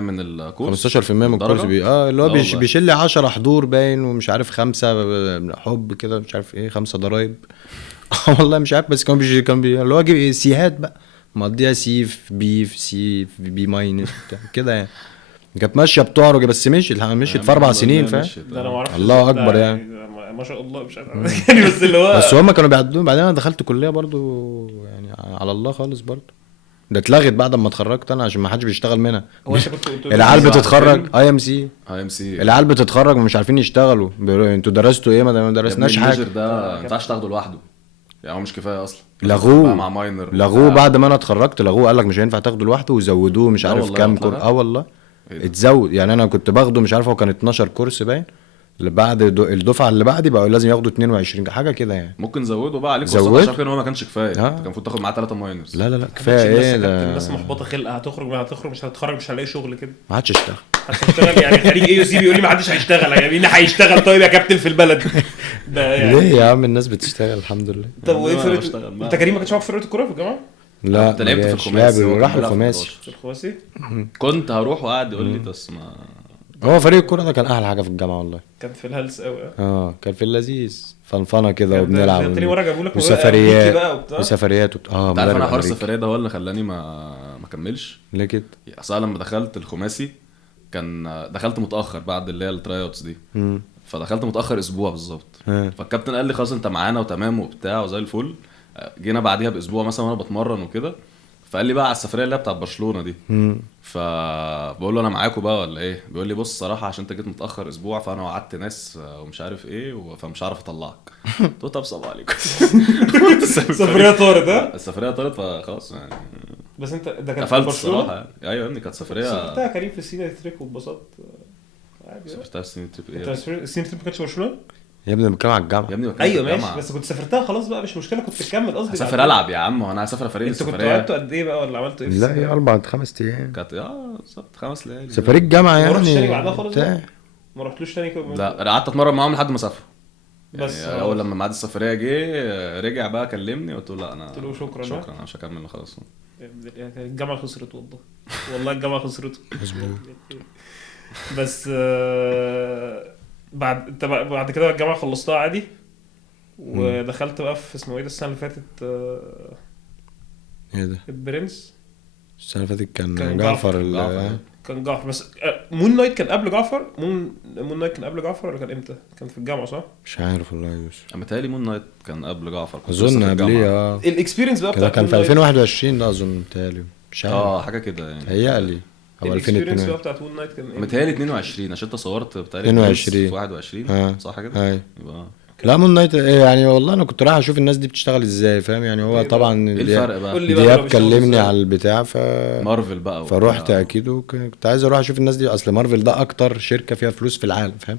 من الكورس. 15% من الكورس الدرجة؟ اللي هو لا والله. بيشيل لي 10 حضور باين، ومش عارف 5 حب كده، مش عارف ايه 5 ضرايب. والله مش عارف. بس كان اللي هو اجيب سيهات بقى، مقضيها سي في بي في سي في بي ماينس كده يعني. كانت ماشيه بتعرج بس مشيت في 4 سنين فاهم. ده انا ما اعرفش. الله أكبر يعني. ما شاء الله مش عارف يعني. بس اللي هو بس هما كانوا بيعدون. بعدين انا دخلت كليه برضو يعني على الله خالص برضو. ده اتلغت بعد ما اتخرجت انا عشان ما حدش بيشتغل منها. هو انت كنت العيال بعد بتتخرج فيلم؟ IMC. العيال بتتخرج ومش عارفين يشتغلوا. بيقولوا انتوا درستوا ايه؟ ما درسناش حاجه. الميجر ده ما ينفعش تاخده لوحده يعني، هو مش كفايه اصلا. لغوه بقى مع ماينر لغوه بعد ما انا اتخرجت. لغوه قال لك مش هينفع تاخده لوحده، وزودوه مش لا عارف والله كام اتلغى؟ كورس. والله إيه ده؟ اتزود يعني. انا كنت باخده مش عارف، هو كان 12 كورس باين، اللي بعد الدفعه اللي بعدي بقوا لازم ياخدوا 22 حاجه كده يعني. ممكن زودوا بقى عليك زود؟ كورسات عشان هو ما كانش كفايه. آه. كان المفروض تاخد معاه 3 ماينرز. لا كفايه ايه ده، الناس محبطه خلقه، هتخرج مش هتتخرج مش هلاقي شغل كده. ما عادش اشتغل. هتشتغل يعني خريج اي يو سي بيقول لي ما حدش هيشتغل، يعني مين هيشتغل طيب يا كابتن في البلد ده يعني. ليه يا عم الناس بتشتغل الحمد لله. طب وايه أنا فرقه بشتغل بقى. انت كريم ما كانش معاك فرقه الكوره في الجامعه؟ لا كنت لعبت في ما الخماسي، جاش. هو راح كان بيلعب في الخماسي. 11. في الخماسي كنت هروح وقعد يقول لي بس ما هو فريق الكوره ده كان احلى حاجه في الجامعه والله. كان في الهلس قوي. كان في اللذيذ فنفنه كده وبنلعب تاني مره جابوا لك وسفريات بقى وبتاع. وسفريات انت عارف انا مدرب حوار أمريكي. السفريه ده هو اللي خلاني ما كملش. ليه كده؟ اصل أنا لما دخلت الخماسي كان دخلت متاخر بعد اللي هي التراي اوتس دي. فدخلت متاخر اسبوع بالظبط. فالكابتن قال لي خلاص انت معانا وتمام وبتاع وزي الفل. جينا بعديها باسبوع مثلا وانا بتمرن وكده، فقال لي بقى على السفريه اللي هي بتاعت برشلونه دي. فبقول له انا معاكم بقى ولا ايه؟ بيقول لي بص صراحه عشان انت جيت متاخر اسبوع فانا وعدت ناس ومش عارف ايه فمش عارف اطلعك. قلت له طب صباح عليكم. سفريه طارت ها؟ السفريه طارت فخلاص يعني. بس انت ده كان في قفلت برشلونه الصراحه يعني. ايوه يا ابني كانت سفريه. سافرتها كريم في سينا تريك واتبسطت عادي. سافرتها السنين تريب انت ايه السينا تريك ما كانتش برشلونه؟ يا ابني بنتكلم على الجامعه. يا ابني ما كانش ايوه الجامعة. ماشي، بس كنت سافرتها خلاص بقى مش مشكله، كنت تكمل قصدي. هسافر العب يا عم، وانا هسافر فريق انتوا كنتوا السفريه. قعدتوا قد ايه بقى ولا عملتوا ايه؟ لا يا 4-5 ايام كانت بالظبط 5 ليالي. سفرية جامعه ما رحتش يعني تاني بعدها خالص بتاع. بقى؟ ما رحتلوش تاني كده؟ لا قعدت اتمرن معاهم لحد ما سافروا. بس يعني اول لما ميعاد السفريه جه رجع بقى كلمني قلت له لا انا قلت له شكرا انا مش هكمل خلاص. الجامعه خسرت والله الجامعه خسرته. بس بعد كده الجامعه خلصتها عادي ودخلت بقى في اسمه ايه ده السنه اللي فاتت ايه ده البرنس. السنه اللي فاتت كان كان جعفر كان جعفر بس مون نايت كان قبل جعفر. مون نايت كان قبل جعفر ولا كان امتى؟ كان في الجامعه صح؟ مش عارف والله يا يوسف. انا متهيألي مون نايت كان قبل جعفر اظن قبليه. الاكسبيرينس بقى كده كان في 2021 ده اظن متهيألي مش عارف. حاجه كده يعني. هيقلي او الاكسبيرينس 2022 بتاعت مون نايت كان ايه؟ متهيألي 22 عشان انت صورت بتاعي 22 في 21 صح كده؟ هاي يبقى لا مون نايت يعني والله انا كنت رايح اشوف الناس دي بتشتغل ازاي فاهم يعني. هو طبعا ايه الفرق بقى؟ قول لي بقى دياب كلمني على البتاع مارفل بقى فروحت اكيد وكنت عايز اروح اشوف الناس دي. اصل مارفل ده اكتر شركه فيها فلوس في العالم فاهم.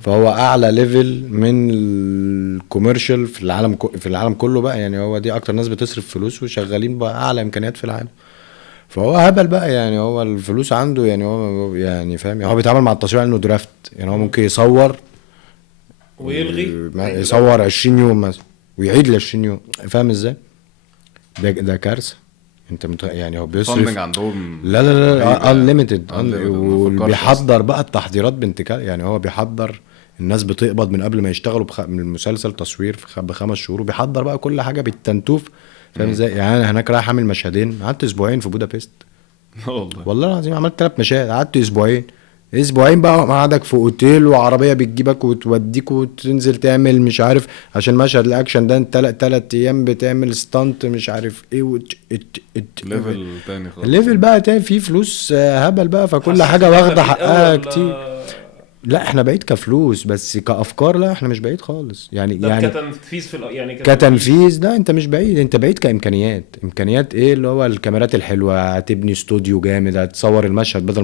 فهو اعلى ليفل من الكوميرشال في العالم كله بقى يعني. هو دي اكتر ناس بتصرف فلوس وشغالين بقى اعلى امكانيات في العالم. فهو هبل بقى يعني. هو الفلوس عنده يعني هو يعني فاهم يعني. هو بيتعامل مع التصوير انه درافت يعني. هو ممكن يصور ويلغي يصور 20 يوم مثلا ويعيد ل 20 يوم فاهم ازاي. ده كارثه. انت يعني هو بيصرف عندهم لا انليميتد وبيحضر بقى التحضيرات بنت يعني. هو بيحضر الناس بتقبض من قبل ما يشتغلوا من المسلسل تصوير ب5 شهور وبيحضر بقى كل حاجه بالتنتوف فاهم ازاي. يعني انا هناك رايح اعمل مشهدين قعدت اسبوعين في بودابست. والله العظيم عملت 3 مشاهد قعدت اسبوعين بقى قعدك في اوتيل وعربيه بتجيبك وتوديك وتنزل تعمل مش عارف عشان مشهد الاكشن ده انت 3 ايام بتعمل ستانت مش عارف ايه ليفل تاني خالص. الليفل بقى تاني فيه فلوس هبل بقى. فكل حاجه واخده حقها كتير. لا احنا بعيد كفلوس بس كافكار لا احنا مش بعيد خالص يعني. كتنفيذ يعني كتنفيذ ده انت مش بعيد. انت بعيد كامكانيات ايه اللي هو الكاميرات الحلوه. هتبني استوديو جامد هتصور المشهد بدل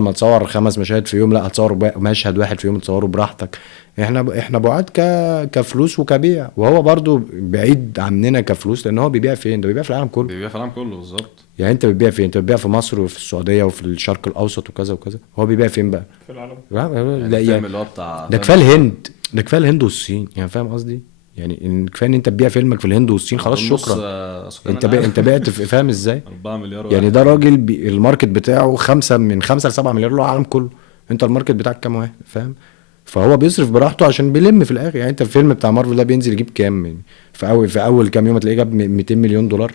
ما تصور 5 مشاهد في يوم لا هتصور مشهد واحد في يوم تصوره براحتك. احنا بعاد كفلوس وكبيع. وهو برضو بعيد عننا كفلوس لان هو بيبيع فين؟ ده بيبيع في العالم كله. بيبيع في العالم كله بالظبط. يعني انت بتبيع فين؟ انت بتبيع في مصر وفي السعوديه وفي الشرق الاوسط وكذا وكذا. هو بيبيع فين بقى في العالم؟ يعني اللي هو بتاع ده كفايه الهند والصين يعني فاهم قصدي يعني. كفايه ان انت تبيع فيلمك في الهند والصين خلاص شكرا. انت بعت فاهم ازاي 4 مليار يعني. ده راجل الماركت بتاعه 5 ل7 مليار له العالم كله. انت الماركت بتاعك كام واحد فاهم. فهو بيصرف براحته عشان بيلم في الاخر يعني. انت الفيلم بتاع مارفل ده بينزل يجيب كام يعني في اول كام يوم تلاقيه جاب 200 مليون دولار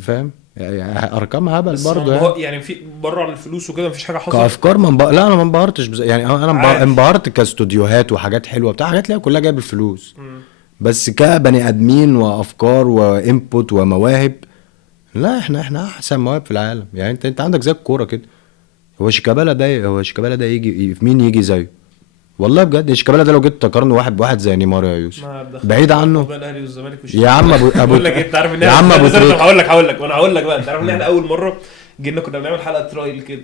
فاهم يعني. ارقام هبل برضه يعني في بره عن الفلوس وكده مفيش حاجه حصلت كافكار لا انا ما انبهرتش يعني. انا انبهرت كاستوديوهات وحاجات حلوه بتاع حاجات ليها كلها جايب الفلوس. بس كبني ادمين وافكار وانبوت ومواهب لا احنا احسن مواهب في العالم يعني. انت عندك زي الكوره كده. هو شيكابالا ده يجي مين يجي زيه والله بجد. شيكابالا ده لو جيت تقارنه واحد زي نيمار يا يوسف بعيد عنه يا عم ابو بقول لك انت عارف ان يا عم ابو هقول لك وانا هقول لك بقى. انت عارف ان احنا اول مره جينا كنا بنعمل حلقه ترايل كده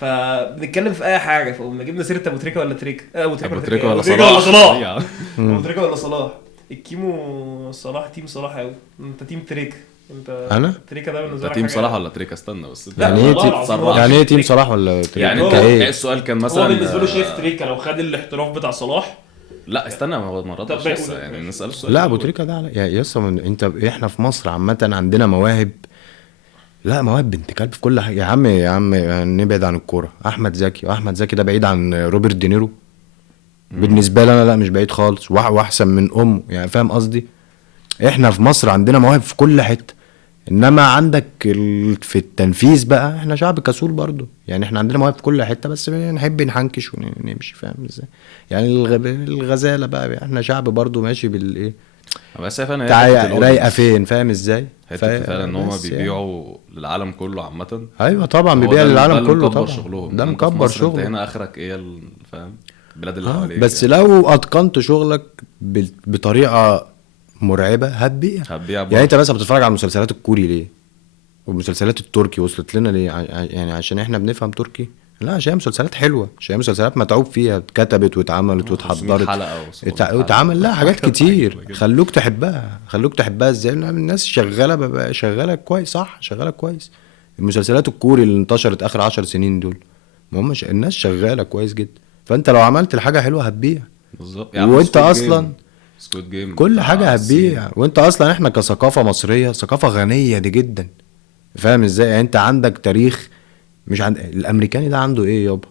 فبنتكلم في اي حاجه، فقمنا جبنا سيره ابو تريكه ولا تريكه، ابو تريكه ابو ولا تريكه ولا صلاح صلاح. ابو تريكه ولا صلاح. الكيمو صلاح، تيم صلاح قوي. انت تيم تريكه. انت أنا؟ تريكه ده بالنسبه انت لك تيم حاجة- صلاح ولا تريكة؟ استنى بس. لا، يعني ايه والله تيم العظيم صراحة. يعني ايه تيم تريكة. صلاح ولا يعني تريكة؟ هو ايه السؤال كان مثلا هو بالنسبه له شايف تريكه لو خد الاحتراف بتاع صلاح. لا استنى، ما هو مرات طب مش بقى لسه قول. يعني نسال السؤال. لا ابو تريكة ده يا يسا انت احنا في مصر عامه عندنا مواهب. لا مواهب بنت كلب في كل حاجه يا عم يا عم. نبعد عن الكوره. احمد زكي ده بعيد عن روبرت دينيرو بالنسبه لي انا. لا مش بعيد خالص، واحسن من امه يعني. فاهم قصدي؟ احنا في مصر عندنا مواهب في كل حته، انما عندك في التنفيذ بقى احنا شعب كسول برضو يعني. احنا عندنا مواهب في كل حته بس نحب نحنكش ونمشي. فاهم ازاي؟ يعني الغزاله بقى احنا شعب برضو ماشي بالايه بس شايف انا رايقه فين. فاهم ازاي؟ حته فعلا ان هم بس يعني. بيبيعوا للعالم كله عامه. ايوه طبعا هو بيبيع ده للعالم اللي كله مكبر طبعا. شغلهم. ده انت في مكبر مصر انت شغله. هنا اخرك ايه فاهم البلاد اللي حواليك بس يعني. لو اتقنت شغلك بطريقه مرعبه هتبيع. هتبيع يعني انت مثلا بتتفرج على المسلسلات الكوري ليه والمسلسلات التركي وصلت لنا ليه؟ يعني عشان احنا بنفهم تركي؟ لا عشان هي مسلسلات حلوه، عشان هي مسلسلات متعوب فيها، اتكتبت واتعملت 500 واتحضرت حلقه واتعمل لها حاجات كتير عجيبة جدا. خلوك تحبها ازاي؟ لأن الناس شغاله بقى شغاله كويس. صح شغاله كويس. المسلسلات الكوري اللي انتشرت اخر 10 سنين دول ما هم الناس شغاله كويس جدا. فانت لو عملت الحاجه حلوه هتبيع. بالظبط. وانت اصلا سكوت جيم كل حاجه هتبيع. وانت اصلا احنا كثقافه مصريه ثقافه غنيه دي جدا. فاهم ازاي؟ يعني انت عندك تاريخ. مش عند الامريكاني ده عنده ايه يابا؟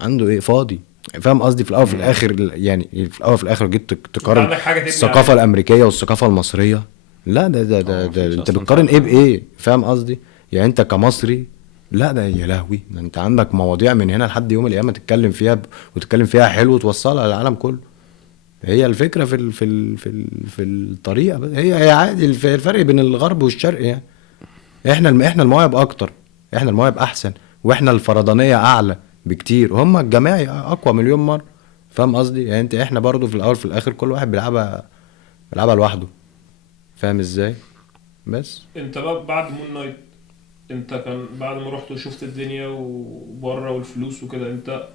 عنده ايه؟ فاضي. فاهم قصدي؟ في الاول وفي الاخر يعني في الاول وفي الاخر جيت تقارن عندك حاجة تبني الثقافه عليها. الامريكيه والثقافه المصريه. لا ده مفيش انت أصلاً بتقارن فرق. ايه بايه؟ فاهم قصدي؟ يعني انت كمصري لا ده يا لهوي ده انت عندك مواضيع من هنا لحد يوم القيامه تتكلم فيها وتتكلم فيها حلو وتوصلها للعالم كله. هي الفكره في الطريقه بس. هي عادي الفرق بين الغرب والشرق يعني. احنا المواهب اكتر، احنا المواهب احسن، واحنا الفردانيه اعلى بكتير، وهم الجماعي اقوى مليون مره. فاهم قصدي؟ يعني انت احنا برضو في الاول في الاخر كل واحد بيلعبها لوحده. فاهم ازاي؟ بس انت بقى بعد مون نايت، انت كان بعد ما رحت وشفت الدنيا وبره والفلوس وكده، انت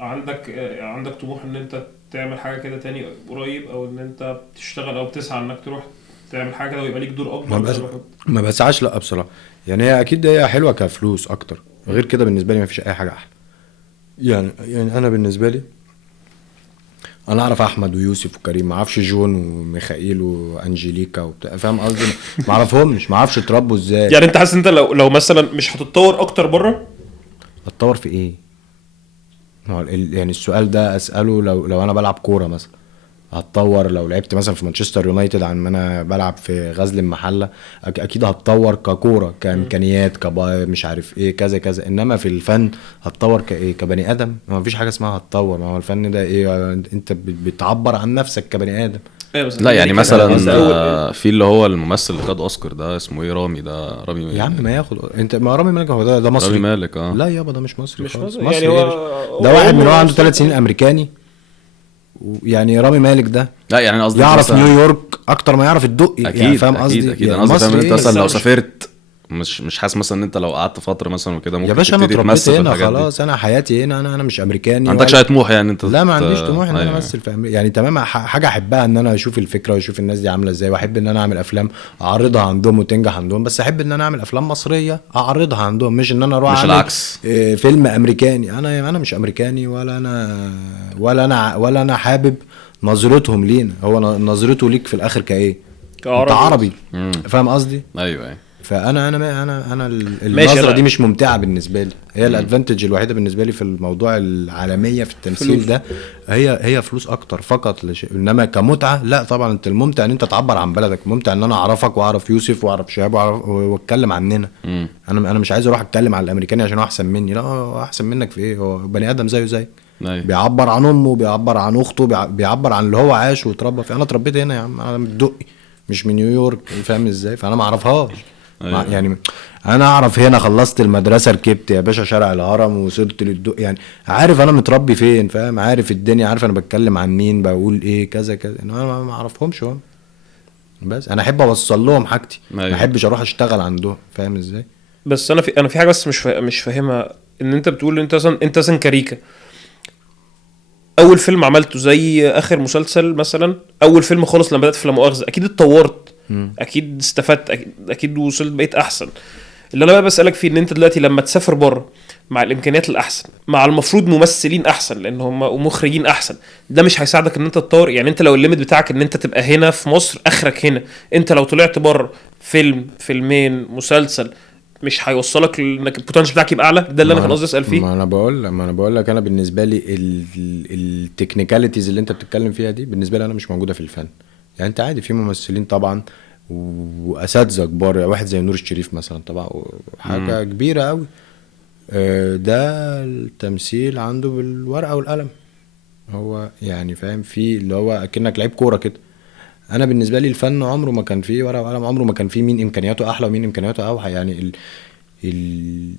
عندك طموح ان انت تعمل حاجه كده تاني قريب، او ان انت بتشتغل او بتسعى انك تروح تعمل حاجه كده ويبقى ليك دور اكبر؟ ما بسعاش لا بصراحه. يعني هي اكيد هي حلوه كفلوس اكتر، غير كده بالنسبه لي ما فيش اي حاجه احلى. يعني انا بالنسبه لي انا اعرف احمد ويوسف وكريم، ما اعرفش جون وميخائيل وانجيليكا وبتاع. فاهم قصدي؟ ما اعرفهمش، ما اعرفش اتربوا ازاي. يعني انت حاسس انت لو مثلا مش هتتطور اكتر بره؟ اتطور في ايه؟ يعني السؤال ده اساله لو انا بلعب كوره مثلا هتطور. لو لعبت مثلا في مانشستر يونايتد عن ما انا بلعب في غزل المحله اكيد هتطور ككوره كامكانيات مش عارف ايه كذا كذا. انما في الفن هتطور كايه؟ كبني ادم. ما فيش حاجه اسمها هتطور. ما هو الفن ده ايه؟ انت بتعبر عن نفسك كبني ادم. لا يعني مثلا في اللي هو الممثل اللي خد اوسكار ده اسمه ايه؟ رامي يا عم ما ياخد انت. ما رامي مالك هو ده مصري. رامي مالك لا يابا ده مش مصري خالص. يعني مصري هو ده واحد من هو عنده 3 سنين امريكاني. يعني رامي مالك ده لا يعني قصدي يعرف نيويورك اكتر ما يعرف الدقي. اكيد يعني فاهم قصدي؟ اكيد يعني انا قصدي فاهم انت مثلا لو مش- سافرت مش حاسس مثلا ان انت لو قعدت فتره مثلا وكده ممكن يا باشا انا تبتدي اتربيت تمثل في هنا الحاجات دي. خلاص. انا حياتي هنا. انا مش امريكاني. ما عندكش اي طموح يعني انت لا ما عنديش طموح ان انا أيوة. امثل في امريكا. يعني تمام حاجه احبها ان انا اشوف الفكره واشوف الناس دي عامله ازاي، واحب ان انا اعمل افلام اعرضها عندهم وتنجح عندهم. بس احب ان انا اعمل افلام مصريه اعرضها عندهم، مش ان انا اروح مش اعمل العكس. فيلم امريكاني. انا مش امريكاني ولا انا حابب نظرتهم لينا. هو نظرته ليك في الاخر كايه؟ انت عربي. فاهم قصدي؟ ايوه فانا النظره دي مش ممتعه بالنسبه لي. هي الادفانتج الوحيده بالنسبه لي في الموضوع العالميه في التمثيل فلوس. ده هي فلوس اكتر فقط انما كمتعه لا طبعا. انت الممتع ان انت تعبر عن بلدك. ممتع ان انا اعرفك واعرف يوسف واعرف شهاب واتكلم عننا. انا مش عايز اروح اتكلم على الامريكاني عشان هو احسن مني. لا هو احسن منك في ايه؟ هو بني ادم زيه زيك. بيعبر عن امه، بيعبر عن اخته، بيعبر عن اللي هو عاش وتربى فيه. انا اتربيت هنا يا عم. انا من الدقي مش من نيويورك. فاهم ازاي؟ فانا ما اعرفهاش. أيوة. يعني انا اعرف هنا خلصت المدرسه ركبت يا باشا شارع الهرم ووصلت للدق. يعني عارف انا متربي فين. فاهم؟ عارف الدنيا، عارف انا بتكلم عن مين، بقول ايه كذا كذا. انا ما اعرفهمش هم. بس انا احب اوصل لهم حاجتي. ما احبش اروح اشتغل عندهم. فاهم ازاي؟ بس انا في حاجه بس مش فاهمها. ان انت بتقول انت مثلا كاريكا اول فيلم عملته زي اخر مسلسل مثلا، اول فيلم خالص لما بدات في لا مؤاخذه، اكيد اتطورت، اكيد استفدت، أكيد وصلت بقيت احسن. اللي انا بقى بسالك فيه ان انت دلوقتي لما تسافر بره مع الامكانيات الاحسن، مع المفروض ممثلين احسن لان هم ومخرجين احسن، ده مش هيساعدك ان انت تطور؟ يعني انت لو الليميت بتاعك ان انت تبقى هنا في مصر اخرك هنا، انت لو طلعت بره فيلم فيلمين مسلسل مش هيوصلك انك البوتنشال بتاعك يبقى اعلى؟ ده اللي انا كان قصدي اسال فيه. ما انا بقول لك انا بالنسبه لي التكنيكاليتيز اللي انت بتتكلم فيها دي بالنسبه لي انا مش موجوده في الفن. يعني انت عادي في ممثلين طبعا واساتذه كبار، واحد زي نور الشريف مثلا طبعا حاجه كبيره قوي. ده التمثيل عنده بالورقه والقلم، هو يعني فاهم فيه اللي هو اكنك لعيب كوره كده. انا بالنسبه لي الفن عمره ما كان فيه ورقه وقلم، عمره ما كان فيه مين امكانياته احلى ومين امكانياته اوحى. يعني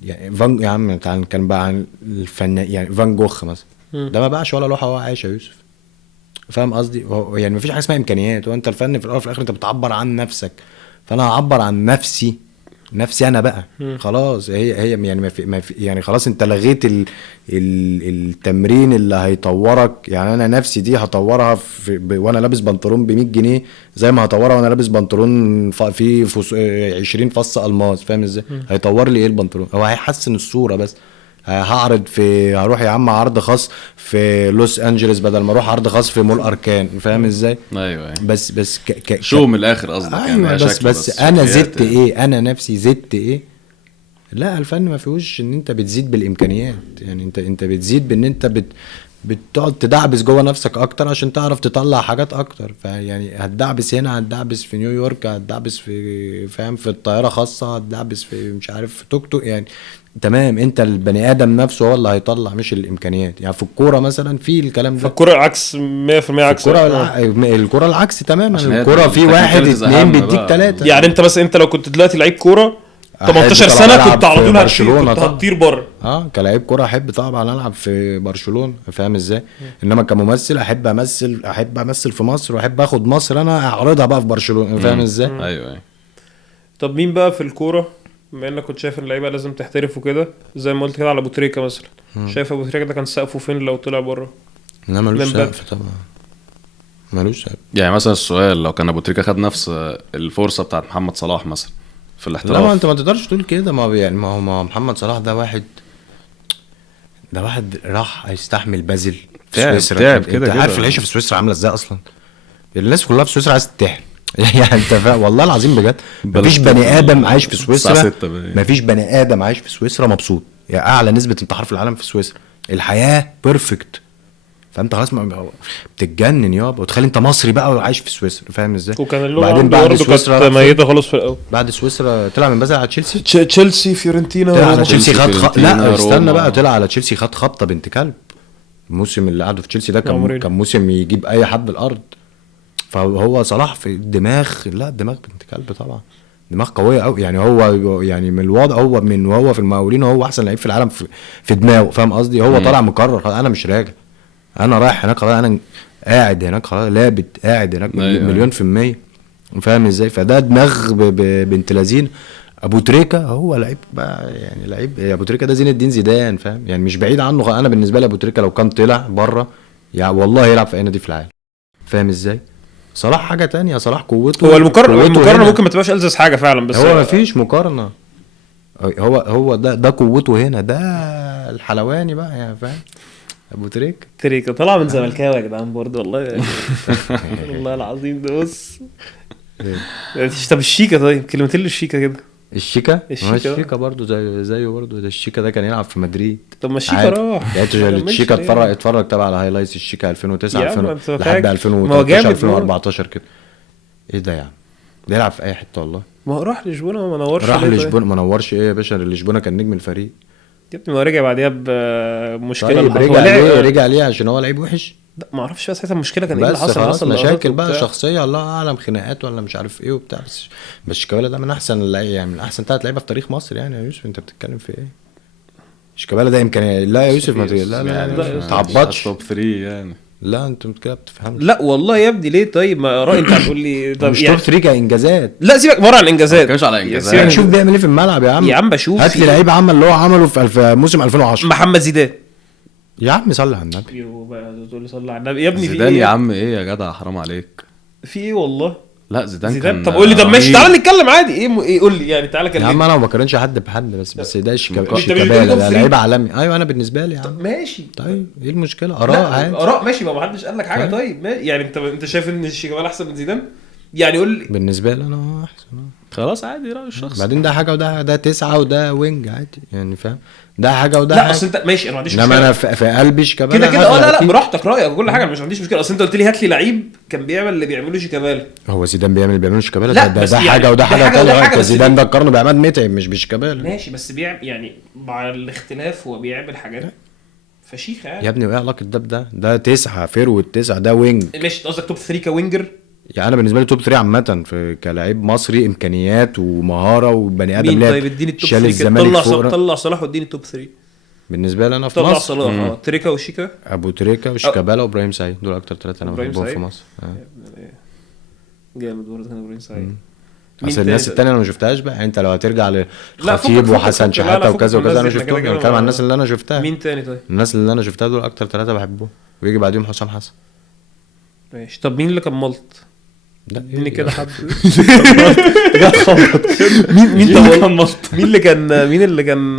يعني فان، يا عم تعال نتكلم بقى عن الفن، يعني فان جوخ مثلا ده ما باعش ولا لوحه وهو عايش يا يوسف. فاهم قصدي؟ يعني مفيش حاجه اسمها امكانيات، وانت الفن في الاول وفي الاخر انت بتعبر عن نفسك. فانا هعبر عن نفسي انا بقى. خلاص هي يعني ما في يعني خلاص انت لغيت التمرين اللي هيطورك. يعني انا نفسي دي هطورها وانا لابس بنطلون ب100 جنيه، زي ما هطورها وانا لابس بنطلون فيه 20 فص الماس. فاهم ازاي؟ هيطور لي ايه البنطلون؟ هو هيحسن الصوره بس. هعرض هروح يا عم عرض خاص في لوس انجلوس بدل ما اروح عرض خاص في مول اركان. فاهم ازاي؟ ايوه بس شو من الاخر قصدك؟ أيوة يعني بس انا زدت ايه؟ انا نفسي زدت ايه؟ لا الفن ما فيهوش ان انت بتزيد بالامكانيات. يعني انت بتزيد بان انت بتقعد تدعبس جوه نفسك اكتر عشان تعرف تطلع حاجات اكتر. فيعني هتدعبس هنا، هتدعبس في نيويورك، هتدعبس في فاهم في الطياره خاصه، هتدعبس في مش عارف في توك توك. يعني تمام، انت البني ادم نفسه هو اللي هيطلع مش الامكانيات. يعني في الكوره مثلا في الكلام ده، فالكرة عكس 100% عكس. الكوره العكس تماما. عشان هي الكوره في واحد التكنيكاليتيز اتنين أهم بيديك بقى. 3. يعني انت مثلا انت لو كنت دلوقتي لعيب كوره 18 طبعا سنه ألعب كنت على في طول هتطير، برشلونة كنت طبعا. هتطير بره. كلاعب كوره احب طبعا العب في برشلونه. فاهم ازاي؟ انما كممثل احب امثل في مصر، واحب اخد مصر انا اعرضها بقى في برشلونه. فاهم ازاي؟ ايوه طب مين بقى في الكوره، بما انك كنت شايف ان اللعيبه لازم تحترف وكده زي ما قلت كده على ابو تريكه مثلا، شايف ابو تريكه ده كان سقفه فين لو طلع بره؟ لا ملوش من باب. سقف طبعا، ملوش سقف. يعني مثلا السؤال لو كان ابو تريكه خد نفس الفرصه بتاعت محمد صلاح مثلا في لا الاحتراف. ما انت ما تقدرش تقول كده. يعني ما هو محمد صلاح ده واحد راح هيستحمل بازل في تعب سويسرا. كده انت كده. عارف العيشه في سويسرا عامله ازاي اصلا؟ الناس كلها في سويسرا عايزه تتحرق. يعني انت والله العظيم بجد مفيش بني ادم عايش في سويسرا، مفيش بني ادم عايش في سويسرا مبسوط. يعني اعلى نسبه انتحار في العالم في سويسرا. الحياه بيرفكت، فانت خلاص بتتجنن يابا. وتخيل انت مصري بقى وعايش في سويسرا. فاهم ازاي؟ وكان اللي بعدين بعد برضه سويسرا كانت ميته خالص في الاول. بعد سويسرا طلع من بازل على تشيلسي. تشيلسي، فيورنتينا، طلع على روما. تشيلسي خد لا فيورنتينا، استنى روما. بقى، طلع على تشيلسي خد خبطه بنت كلب. الموسم اللي قعده في تشيلسي ده عمرين. كان موسم يجيب اي حد الارض. فهو صلاح في الدماغ، لا دماغ بنت كلب طبعا، دماغ قويه قوي. يعني هو يعني من الوضع هو من وهو في المقاولين هو احسن لعيب في العالم في دماغه. فاهم قصدي؟ هو طالع مقرر خلاص انا مش راجع، انا رايح هناك خلاص، انا قاعد هناك خلاص، لابد قاعد هناك مليون في المية. فاهم ازاي؟ فده دماغ بنت لذين. ابو تريكه هو لعيب بقى، يعني لعيب. ابو تريكه ده زين الدين زيدان. فاهم يعني؟ مش بعيد عنه. انا بالنسبه لي ابو تريكه لو كان طلع بره يعني والله يلعب في اي نادي في العالم. فاهم ازاي؟ صلاح حاجه تانية. صلاح قوته، هو المقارنه هنا. ممكن ما تبقاش ألذذ حاجه فعلا، بس هو ما فيش مقارنه. هو ده قوته هنا، ده الحلواني بقى يعني. فاهم؟ ابو تريكه طلع من زملكاوي يا جدعان برضه والله. والله العظيم ده بص. طب الشيكا، طيب كلمتين للشيكا كده. الشيكا الشيكا الشيكا برضه زيه برضه. ده الشيكا ده كان يلعب في مدريد. طب ما الشيكا راح يعني الشيكا اتفرج تبع على هايلايتس الشيكا 2009 لحد 2013 2014 كده. ايه ده يعني؟ ده يلعب في اي حته والله. ما هو راح لشبونه ما نورش. راح لشبونه ما نورش ايه يا باشا؟ لشبونه كان نجم الفريق يا ابني. ما رجع بعديها بمشكله. طيب رجع ليه عشان هو لعيب وحش؟ ما اعرفش بس ساعتها المشكله كان ايه اللي بس حصل. مشاكل بقى شخصيه الله اعلم، خناقات ولا مش عارف ايه وبتاع. بس شيكابالا ده من احسن اللعيبه، يعني من احسن 3 لعيبه في تاريخ مصر. يعني يا يوسف انت بتتكلم في ايه؟ شيكابالا ده امكانيه. لا يا يوسف ما لا تعبطش. توب 3 يعني. لا انت كده بتفهمش. لا والله يا ابني ليه؟ طيب ما رأي انت هتقول لي طب مش يعني توب 3 كانجازات. لا سيبك بره عن انجازات، مش على انجازات. سيبك شوف بيعمل ايه في الملعب يا عم. يا عم بشوف هات لي لعيب عمل اللي هو عمله في موسم 2010. محمد زيدان. يا عم صلي على النبي. يو بقى تقول لي صلي على النبي يا ابني. في زيدان ايه يا عم ايه يا جدع حرام عليك. في ايه والله لا زيدان زيدان كان طب قول لي طب ماشي رهيب. تعالى نتكلم عادي ايه قول لي يعني تعالى يا عم كلمني. انا ما بقارنش حد بحد بس ده انت شيكابالا بتقول ده top لعيب three؟ عالمي. ايوه انا بالنسبه لي يا عم. طب ماشي طيب ايه المشكله؟ لا، اراء عادي. اراء ماشي ما حدش قال لك حاجه. طيب. طيب يعني انت شايف ان شيكابالا احسن من زيدان يعني قول لي. بالنسبه لي انا احسن. خلاص عادي رأي الشخص. بعدين ده حاجه ده 9 وده وينج عادي يعني فاهم. ده حاجه وده لا حاجه. اصل انت ماشي انا ما عنديش انما مشكله انا في قلبي شيكابالا كده أغلى لا أكيد. براحتك رايك وكل حاجه انا مش عنديش مشكله. اصل انت قلت لي هات لي لعيب كان بيعمل اللي بيعمله شيكابالا. هو زيدان بيعمل شيكابالا لا، ده بس ده يعني حاجه وده ده حاجه حاجة وده تانية. حاجة، انت بس زيدان دي- ده قرنه بعماد متعب مش بشيكابالا. ماشي بس بيعمل يعني مع الاختلاف هو بيعمل حاجات فشيخه يا يعني. ابني وايه علاقه ده 9 فيرود 9 ده وينج. ماشي قصدك توب 3 كوينجر. يعني انا بالنسبه لي توب 3 عامه في كلاعب مصري امكانيات ومهاره وبني ادم مين لعب طيب اديني التوب شال 3 كده. الزمالك فوق. طلع صلاح واديني التوب 3. بالنسبه لي انا في طلع مصر صلاح تريكا وشيكا. ابو تريكه وشيكابالا وابراهيم سعيد دول اكتر 3 انا إبراهيم بحبهم في سعيد؟ مصر. جامد برضه كان ابراهيم سعيد. اصل الناس التانية انا ما شفتهاش بقى. يعني انت لو هترجع فكك- لخطيب فكك- وحسن فكك. لا، شحاته فكك وكذا من وكذا انا الناس دي، إحنا شفتهم. كده انا كده بتكلم عن ما- الناس اللي انا شفتها. مين تاني طيب؟ الناس اللي انا شفتها دول اكتر 3 بحبهم ويجي بعديهم حسام حسن. ماشي طب مين اللي كان ملط؟ ده اديني كده حد. مين كان ملط؟ مين اللي كان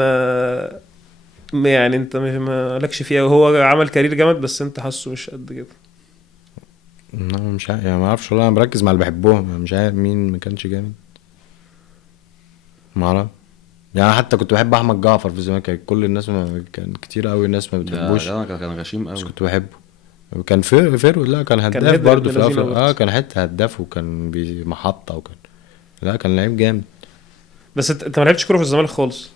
يعني انت مالكش فيها وهو عمل كارير جامد بس انت حاسه مش قد كده. انا مش عارف يعني ما اعرفش والله. انا بركز مع اللي بحبهم يعني مش عارف مين ما كانش جامد. ما اعرف يعني. حتى كنت بحب احمد جعفر في الزمالك. كل الناس كان كتير قوي الناس ما بتحبوش لا كان غشيم بس قوي. كنت بحبه. كان فيرو لا كان هداف هيدر برضه ابن في لذينة الاخر. برضه. كان حته هداف وكان محطه وكان لا كان لعيب جامد. بس انت ما لعبتش كوره في الزمالك خالص.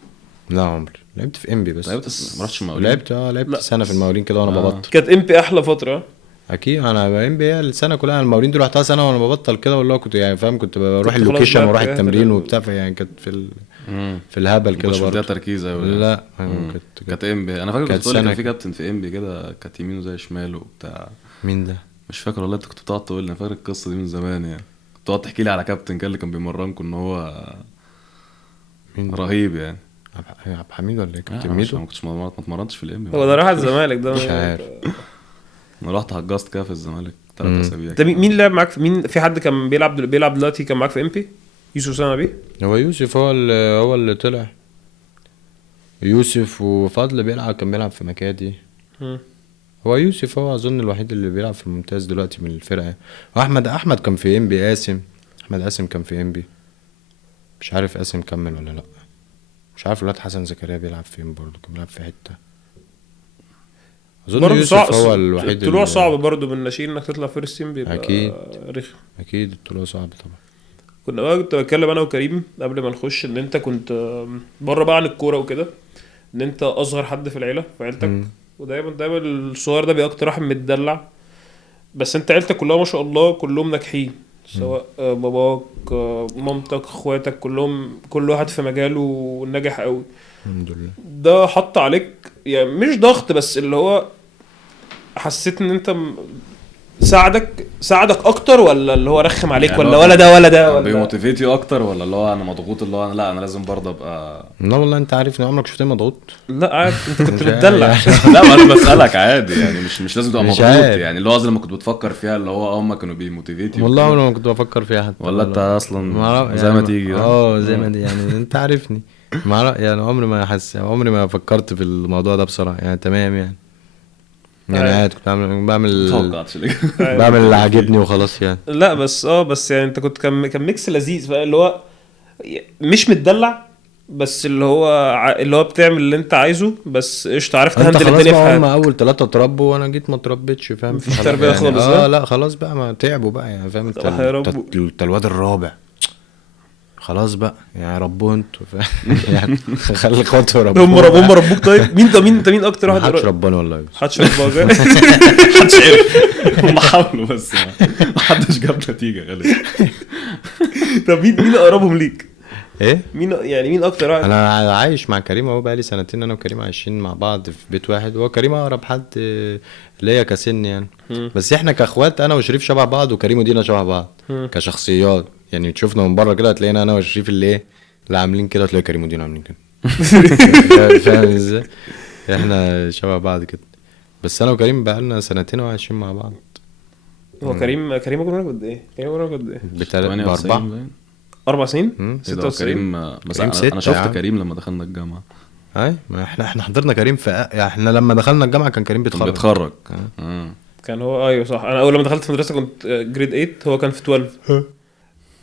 لا عمري لعبت في انبي بس. ما رحتش المقاولين. لعبت لا. سنه في المقاولين كده وانا ببطل. كانت امبي احلى فتره. اكيد انا انبي هي السنه كلها. أنا المقاولين دي رحتها سنه وانا ببطل كده والله كنت يعني فاهم. كنت بروح كنت خلاص اللوكيشن بقى واروح اتجهت التمرين وبتاع يعني كانت في الهبل كده كنتش مديها برضه. تركيز قوي. لا كانت امبي. انا فاكر كانت كنت بتقول لي كان سنة في كابتن في امبي كده كانت يمينه زي شماله وبتاع. مين ده؟ مش فاكر والله. انت كنت بتقعد تقول لي انا فاكر القصه دي من زمان يعني. كنت تقعد تحكي لي على كابتن كان اللي كان بيمرنكم ان هو مين ده؟ رهيب يعني. عبد الحميد ولا ايه؟ كابتن انا ميدو؟ ما كنتش ما اتمرنتش في الامبي. هو ده راح الزمالك ده مش عارف. انا رحت حجزت كده في الزمالك 3 اسابيع. ده مين لعب معاك مين في حد كان بيلعب دلوقتي كان معاك في امبي؟ يوسف سامع بيه. هو يوسف هو اللي طلع. يوسف وفضل كان بيلعب في مكادي. هو يوسف هو اظن الوحيد اللي بيلعب في الممتاز دلوقتي من الفرقه. واحمد كان في انبي. احمد قاسم كان في انبي. مش عارف قاسم كمل ولا لا. مش عارف الواد حسن زكريا بيلعب فين برضه. كان بيلعب في حته اظن. يوسف هو الوحيد. الطلوع صعب برضه بالناشئين انك تطلع فيرست تيم بيبقى أكيد. رخم. اكيد الطلوع صعب طبعا. كنت بتكلم انا وكريم قبل ما نخش ان انت كنت بره بقى عن الكوره وكده ان انت اصغر حد في العيله في عيلتك. ودايما الصغير ده بيبقى اكتر واحد متدلع. بس انت عيلتك كلها ما شاء الله كلهم ناجحين سواء باباك مامتك اخواتك كلهم كل واحد في مجاله ناجح قوي الحمد لله. ده حط عليك يعني مش ضغط بس اللي هو حسيت ان انت ساعدك اكتر ولا اللي هو رخم عليك يعني ولا ده ولا بيموتيفيتي اكتر ولا اللي هو انا مضغوط اللي هو لا انا لازم برضه ابقى. لا والله انت عارف ان عمرك شفتني مضغوط. لا عادي انت كنت متدلع. لا ما انا بسالك عادي يعني مش لازم تبقى مش مضغوط عارف. يعني اللي هو لما كنت بتفكر فيها اللي هو هم كانوا بيموتيفيتي والله عمري ما كنت بفكر فيها حتى. ولا انت اصلا زي ما تيجي زي ما دي يعني انت عارفني. يعني عمري ما فكرت في الموضوع ده بصراحه يعني. تمام يعني عادي كنت بعمل اللي عاجبني وخلاص يعني. لا بس يعني انت كنت كان ميكس لذيذ اللي هو مش متدلع بس اللي هو بتعمل اللي انت عايزه بس قشطه عرفت هندل الدنيا في حياتك. هم اول 3 اتربوا وانا جيت ما اتربيتش فاهم. مفيش تربيه يعني خالص. لا خلاص بقى ما تعبوا بقى يعني فاهم. انت الواد الرابع خلاص بقى يعني ربوه انتوا يعني خلي اخواته ربوه. هم ربوك. طيب مين اكتر واحد محدش رباني والله. محدش رباك. محدش عرف. هم حاولوا بس محدش جاب نتيجه غالبا. طب مين اقربهم ليك؟ ايه مين اكتر واحد؟ انا عايش مع كريم اهو بقالي سنتين، انا وكريم عايشين مع بعض في بيت واحد، وهو كريم اقرب حد ليا كسن يعني. بس احنا كاخوات انا وشريف شبه بعض، وكريم ودينا شبه بعض كشخصيات يعني. تشوفنا من بره كده هتلاقينا انا وشريف اللي عاملين كده، تلاقي كريم ودينا عاملين كده. فاهم ازاي؟ احنا شبه بعض كده. بس انا وكريم بقالنا سنتين وعايشين مع بعض. هو كريم اكبر منك قد ايه؟ كريم اكبر منك قد ايه؟ ب4 4 سنين. إيه ده 96. كريم بس كريم انا ستة شفت يا عم. كريم لما دخلنا الجامعه. اي ما احنا حضرنا كريم يعني احنا لما دخلنا الجامعه كان كريم كان بيتخرج. بيتخرج. كان هو ايوه صح. انا اول لما دخلت في المدرسه كنت جريد 8، هو كان في 12.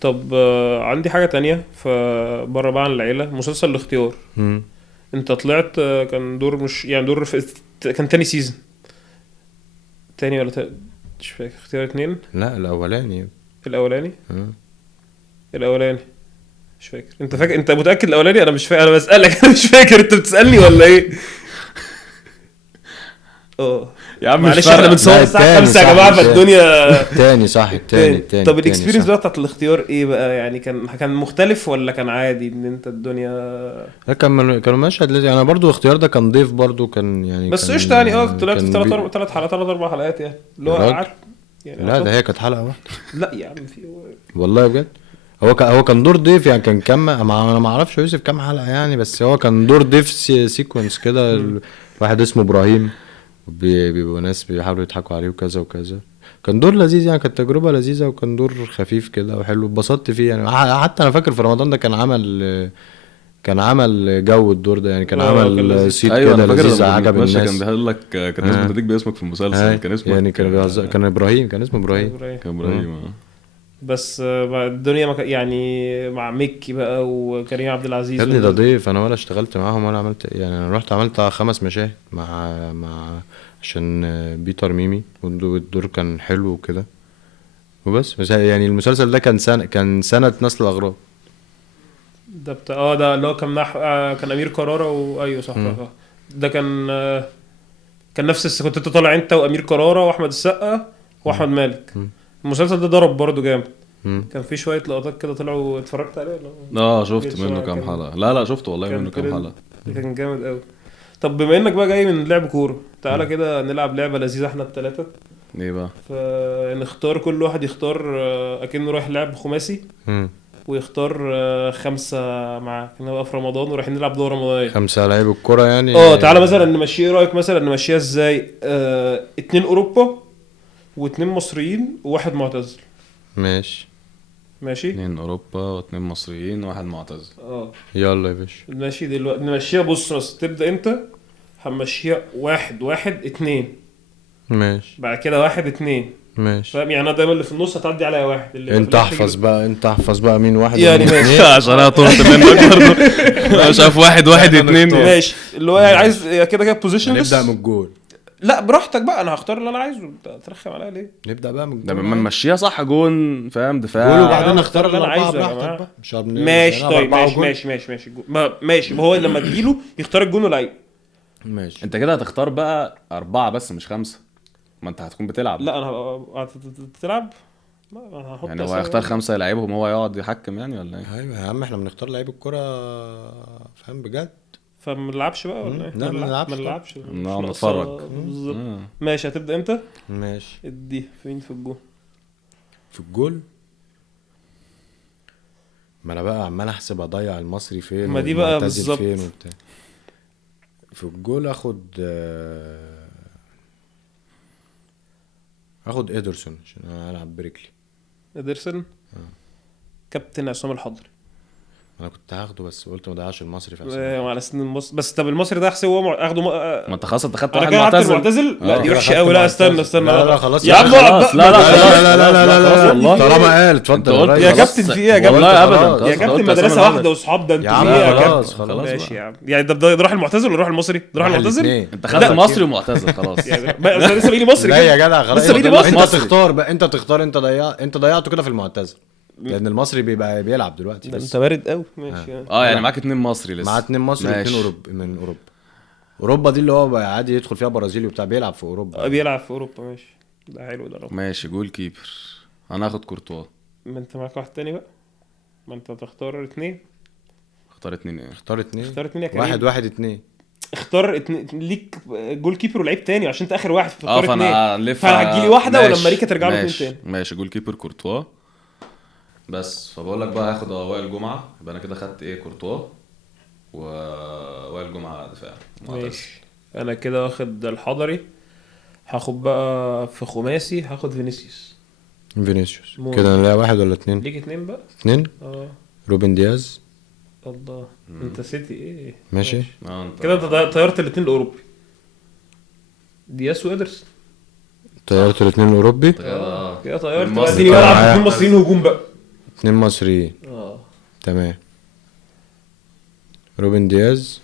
طب عندي حاجه تانية فبره بقى عن العيله. مسلسل الاختيار مم. انت طلعت كان دور مش يعني دور كان تاني سيزون تاني ولا مش فاكر. اختيار 2 لا الاولاني. الاولاني مم. الاولاني مش فاكر. انت فاكر؟ انت متاكد الاولاني؟ انا مش فاكر، انا بسالك. انا مش فاكر، انت بتسالني ولا ايه؟ يا عم معلش احنا بنصور الساعه 5 يا جماعه فالدنيا. التاني صح. التاني طب الاكسبيرينس بقى بتاعت الاختيار ايه بقى يعني؟ كان مختلف ولا كان عادي ان انت الدنيا؟ لا كانوا مشهد لذيذ. انا برضو الاختيار ده كان ضيف برضو كان يعني. بس كان قشطه يعني. طلعت في كان 3 حلقات 4 حلقات يعني اللي هو يا راجل. قعدت يعني. لا ده هي كانت حلقه واحده. لا يا عم في والله بجد. هو كان دور ضيف يعني. كان كام انا ما اعرفش يوسف كام حلقه يعني، بس هو كان دور ضيف سيكونس كده. واحد اسمه ابراهيم، بيبقوا ناس بيحاولوا يضحكوا عليه وكذا وكذا. كان دور لذيذ يعني، كانت تجربه لذيذه، وكان دور خفيف كده وحلو، اتبسطت فيه يعني. حتى انا فاكر في رمضان ده كان عمل جو الدور ده يعني. كان كان عمل لذيذ. صيت ايوه كده انا فاكر لذيذ لما عجب كان الناس. بيقول لك كان الناس بتناديك باسمك في المسلسل. كان اسمك يعني كان ابراهيم، كان اسمه ابراهيم. كان ابراهيم. بس الدنيا يعني مع ميكي بقى وكريم عبد العزيز يا ابني ده ضيف. انا ولا اشتغلت معاهم ولا عملت يعني. انا رحت عملت 5 مشاهد مع عشان بيتر ميمي، والدور كان حلو وكده وبس. بس يعني المسلسل ده كان سنة نسل الأغراب. ده بتاع ده اللي هو كان كان امير كرارة وايوه صح. ده كان نفس كنت انت طالع انت وامير كرارة واحمد السقا واحمد مالك. المسلسل ده ضرب برضو جامد. كان في شويه لقطات كده طلعوا. اتفرجت عليه ولا؟ شفت منه كام حلقه. لا شفته والله منه كام حلقه. كان جامد قوي. طب بما انك بقى جاي من لعب كوره، تعالى كده نلعب لعبه لذيذه احنا الثلاثه. ايه بقى؟ فنختار كل واحد يختار اكنه رايح لعب خماسي، ويختار 5 معاه. كنا بقى في رمضان ورايحين نلعب دوره رمضانيه. 5 لعيب الكوره يعني. تعالى مثلا نمشي. ايه رايك مثلا نمشيها ازاي؟ 2 اوروبا و2 مصريين وواحد معتزل. ماشي 2 اوروبا و2 مصريين وواحد معتزل. يلا يا باشا ماشي. دلوقتي نمشيها. بص تبدا انت. هنمشيها 1-1-2. ماشي. بعد كده 1-2. ماشي. فاهم يعني؟ انا دايما اللي في النص هتعدي عليا واحد. اللي انت احفظ بقى مين واحد يعني ماشي. عشان انا طلت منك برضه. شاف 1-1-2 ماشي. اللي هو يعني عايز كده بوزيشن. نبدا من الجول. لا براحتك بقى، انا هختار اللي انا عايزه. ترخم عليا ليه؟ نبدا بقى من الجول. ده لما نمشيها صح جون فاهم دفاع. جول وبعدين أنا نختار اللي انا عايزه عايزه يا براحتك جماعة. بقى. مش ماشي طيب ماشي ماشي. ما هو لما تجيله يختار الجون ولا ماشي. انت كده هتختار بقى 4 بس مش 5. ما انت هتكون بتلعب. لا انا تلعب. يعني هو هيختار 5 يلعبهم هو يقعد يحكم يعني ولا ايه؟ ايوه يا عم احنا بنختار لعيب الكوره فاهم بجد. فما نلعبش بقى ولا ايه؟ لا ما نلعبش. نقعد نتفرج. بالظبط. ماشي هتبدا انت. ماشي. ادي فين في الجون؟ في الجول. ما انا بقى عمال احسب اضيع المصري فين، ما دي بقى والمعتزل بالظبط. فين وبتاع. في الجول اخد ادرسون عشان انا العب برجلي. ادرسون. كابتن عصام الحضري. انا كنت هاخده بس قلت ما ضيعش المصري في على سن المصري. بس طب المصري ده احسب هو اخده ما انت خلاص انت خدت انا واحد كده قعدت معتزل. المعتزل. لا دي كده وحشه خدت قوي. لا معتزل. استنى لا خلاص يا عم خلاص. لا طالما قال اتفضل يا كابتن في ايه يا كابتن؟ والله ابدا. يا كابتن مدرسه واحده واصحاب. ده انتوا يا عم في ايه يا خلاص كابتن؟ خلاص ماشي يا عم. يعني ده يروح المعتزل ولا يروح المصري؟ يروح المعتزل. انت خدت مصري ومعتزل خلاص. لسه بيجي مصري. لا يا جدع خلاص. لسه بيجي مصري. انت تختار بقى. انت ضيعته كده في المعتزل لان المصري بيبقى بيلعب دلوقتي. انت بارد قوي. ماشي يعني معاك 2 مصري لسه. مع 2 مصري و2 اوروبا. من اوروبا دي اللي هو بقى عادي يدخل فيها برازيلي وبتاع. بيلعب في اوروبا. بيلعب في اوروبا. ماشي ده حلو ده. ماشي جول كيبر. انا هاخد كورتوا. ما انت معاك واحد تاني بقى. ما انت تختار 2. اختار 2 ايه؟ اختار 2. اختار 2 يا كريم. 1-1-2. اختار 2 ليك جول كيبر ولعيب تاني عشان انت اخر واحد في اختار 2. فانا هنلف فهتجيلي واحده ماشي، ولما ريكا ترجع له 2 ماشي، تاني. ماشي. جول كيبر كورتوا. بس فبقول لك بقى هاخد وائل جمعه، يبقى انا كده خدت ايه؟ كورتوا ووائل جمعه دفاع معتزل. ماشي. انا كده واخد الحضري. هاخد بقى في خماسي هاخد فينيسيوس. فينيسيوس. ممكن. كده نلاقي 1 ولا 2؟ ليك 2 بقى. 2. روبن دياز. الله. انت سيتي ايه؟ ماشي. انت كده انت طيرت الاثنين الاوروبي. دياس وادرسون. طيرت الاثنين الاوروبي. كده طيرت المصري. بقى. اديني طيب بلعب معايا. 2 مصريين هجوم بقى. 2 مصريين. تمام. روبن دياز.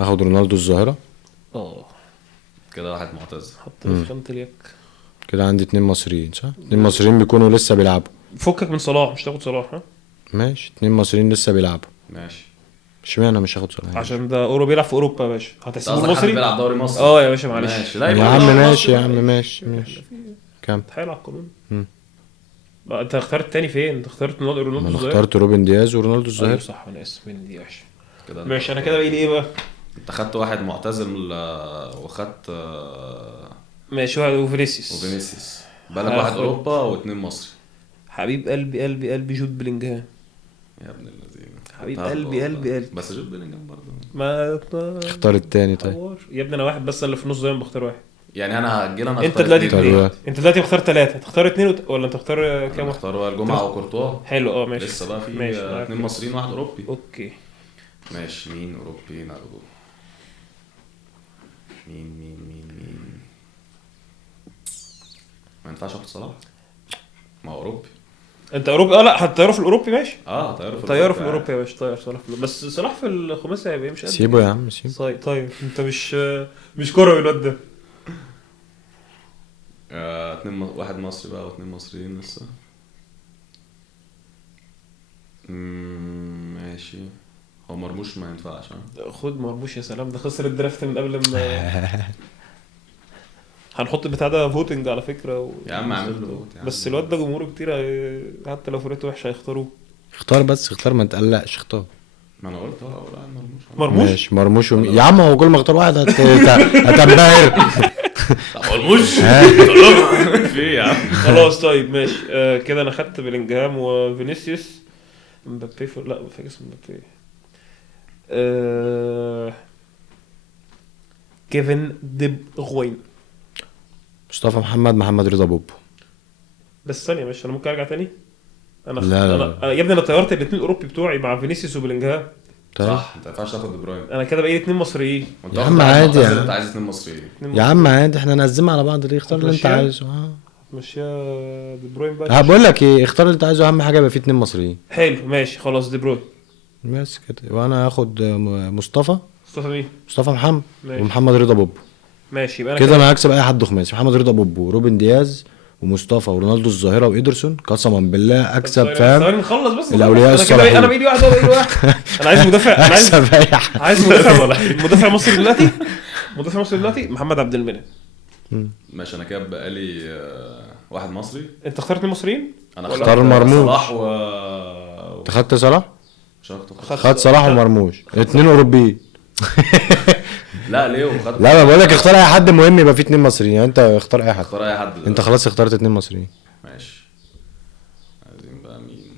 هاخد رونالدو الظاهرة. كده واحد معتزل. حط لي في خانة اليك. كده عندي 2 مصريين صح؟ 2 مصريين بيكونوا لسه بيلعبوا. فكك من صلاح، مش تاخد صلاح ها؟ ماشي. 2 مصريين لسه بيلعبوا. ماشي. اشمعنى مش هاخد صلاح؟ عشان ده اوروبي بيلعب في اوروبا يا باشا. هتحسبه قصدك حد مصري؟ بيلعب دوري مصري؟ يا باشا معلش. ماشي. لا يا يبقى عم دوري ماشي مصري يا بقى. عم ماشي. كم؟ تحايل على القانون. مم. بقى انت اخترت التاني فين؟ انت اخترت رونالدو انا الظاهر. اخترت روبن دياز ورونالدو ايوه الظاهر. صح، انا اسف مني دي وحشه. كده ماشي. انا كده باقي لي ايه بقى؟ انت خدت واحد معتزل وخدت ماشي. واحد وفينيسيوس. وفينيسيوس. بالك واحد هاخد- اوروبا واثنين مصري. حبيب قلبي قلبي قلبي جود بلينجهام. يا ابن الذين. حبيب هاخده قلبي والله. قلبي قلبي. بس جود بيلينجهام برضه. ما اختار التاني طيب. حوار. يا ابني انا واحد بس اللي في النص زي ما بختار واحد. يعني انا هجينا انا انت اختار دلوقتي اتنين. طيب. انت دلوقتي مختار 3. هتختار 2 ولا انت تختار كام واحد؟ اختار وائل جمعه وكورتوا. حلو. ماشي. لسه بقى في ماشي. 2 مصريين واحد اوروبي. اوكي. ماشي. مين اوروبي ناخده؟ مين ما ينفعش اخد صلاح؟ ما هو اوروبي. انت اوروبي. لا هتطيره في الاوروبي. ماشي. طياره في الاوروبي يا باشا. طير صلاح في بس صلاح في الخماسي هيبقى مش قد سيبه يا عم سيبه. طيب انت مش كروي الواد ده. واحد مصري بقى واثنين مصريين لسه. ماشي. هو مرموش ما ينفعش ها؟ خد مرموش. يا سلام، ده خسر الدرافت من قبل ما هنحط البتاع ده فوتنج على فكره يا عم اعمل له فوت يا عم. بس الواد ده جمهوره كتير حتى لو فرقته وحشه هيختاروه. اختار بس اختار ما تقلقش اختار. ما انا قلت اقول مرموش. مرموش. ماشي مرموش يا عم هو كل ما اختار واحد هتنبهر. مرموش. في يا عم. خلاص طيب ماشي. كده انا خدت بلينجهام وفينيسيوس. مبابي لا فاكر اسمه مبابي. كيفن دي بروين. مصطفى محمد رضا بوبو. بس ثانيه ماشي. انا ممكن ارجع تاني. انا لا. أنا يا ابني انا طيرت الاثنين الاوروبي بتوعي مع فينيسيوس وبلينجهام. طيب صح. انت ما ينفعش تاخد دي بروين. انا كده بقى لي 2 مصريين. وانت يا واخد عم واحد عادي معتزل، يعني. انت عايز 2 مصريين. يا عم عادي احنا نقسمها على بعض. ليه اختار اللي انت هتمشيها؟ عايزه. مشيها دي بروين بقى. بقول لك ايه اختار اللي انت عايزه. اهم حاجه يبقى فيه 2 مصريين. حلو ماشي. خلاص دي بروين. بس كده. وانا هاخد مصطفى مين؟ محمد ماشي. ومحمد رضا بوبو. ماشي. يبقى انا كده انا هكسب اي حد خماسي. محمد رضا بوبو روبن دياز ومصطفى ورونالدو الظاهره وايدرسون. قسما بالله اكسب. فاهم نخلص بس. الأولياء انا كده الصالحين. انا باقي لي واحد انا عايز مدافع. انا اكسب اي حد. عايز مدافع مصري دلوقتي. محمد عبد المنعم. ماشي. انا كده بقى لي واحد مصري. انت اخترت 2 مصريين؟ انا اختار مرموش. صلاح انت خدت صلاح. مش هاخده. خد صلاح ومرموش 2 اوروبيين. لا ليه وخد. لا بقول لك اختار اي حد مهم يبقى فيه 2 مصريين. يعني انت اختار اي حد. اختار اي حد. انت خلاص اخترت 2 مصريين. ماشي. عايزين بقى مين؟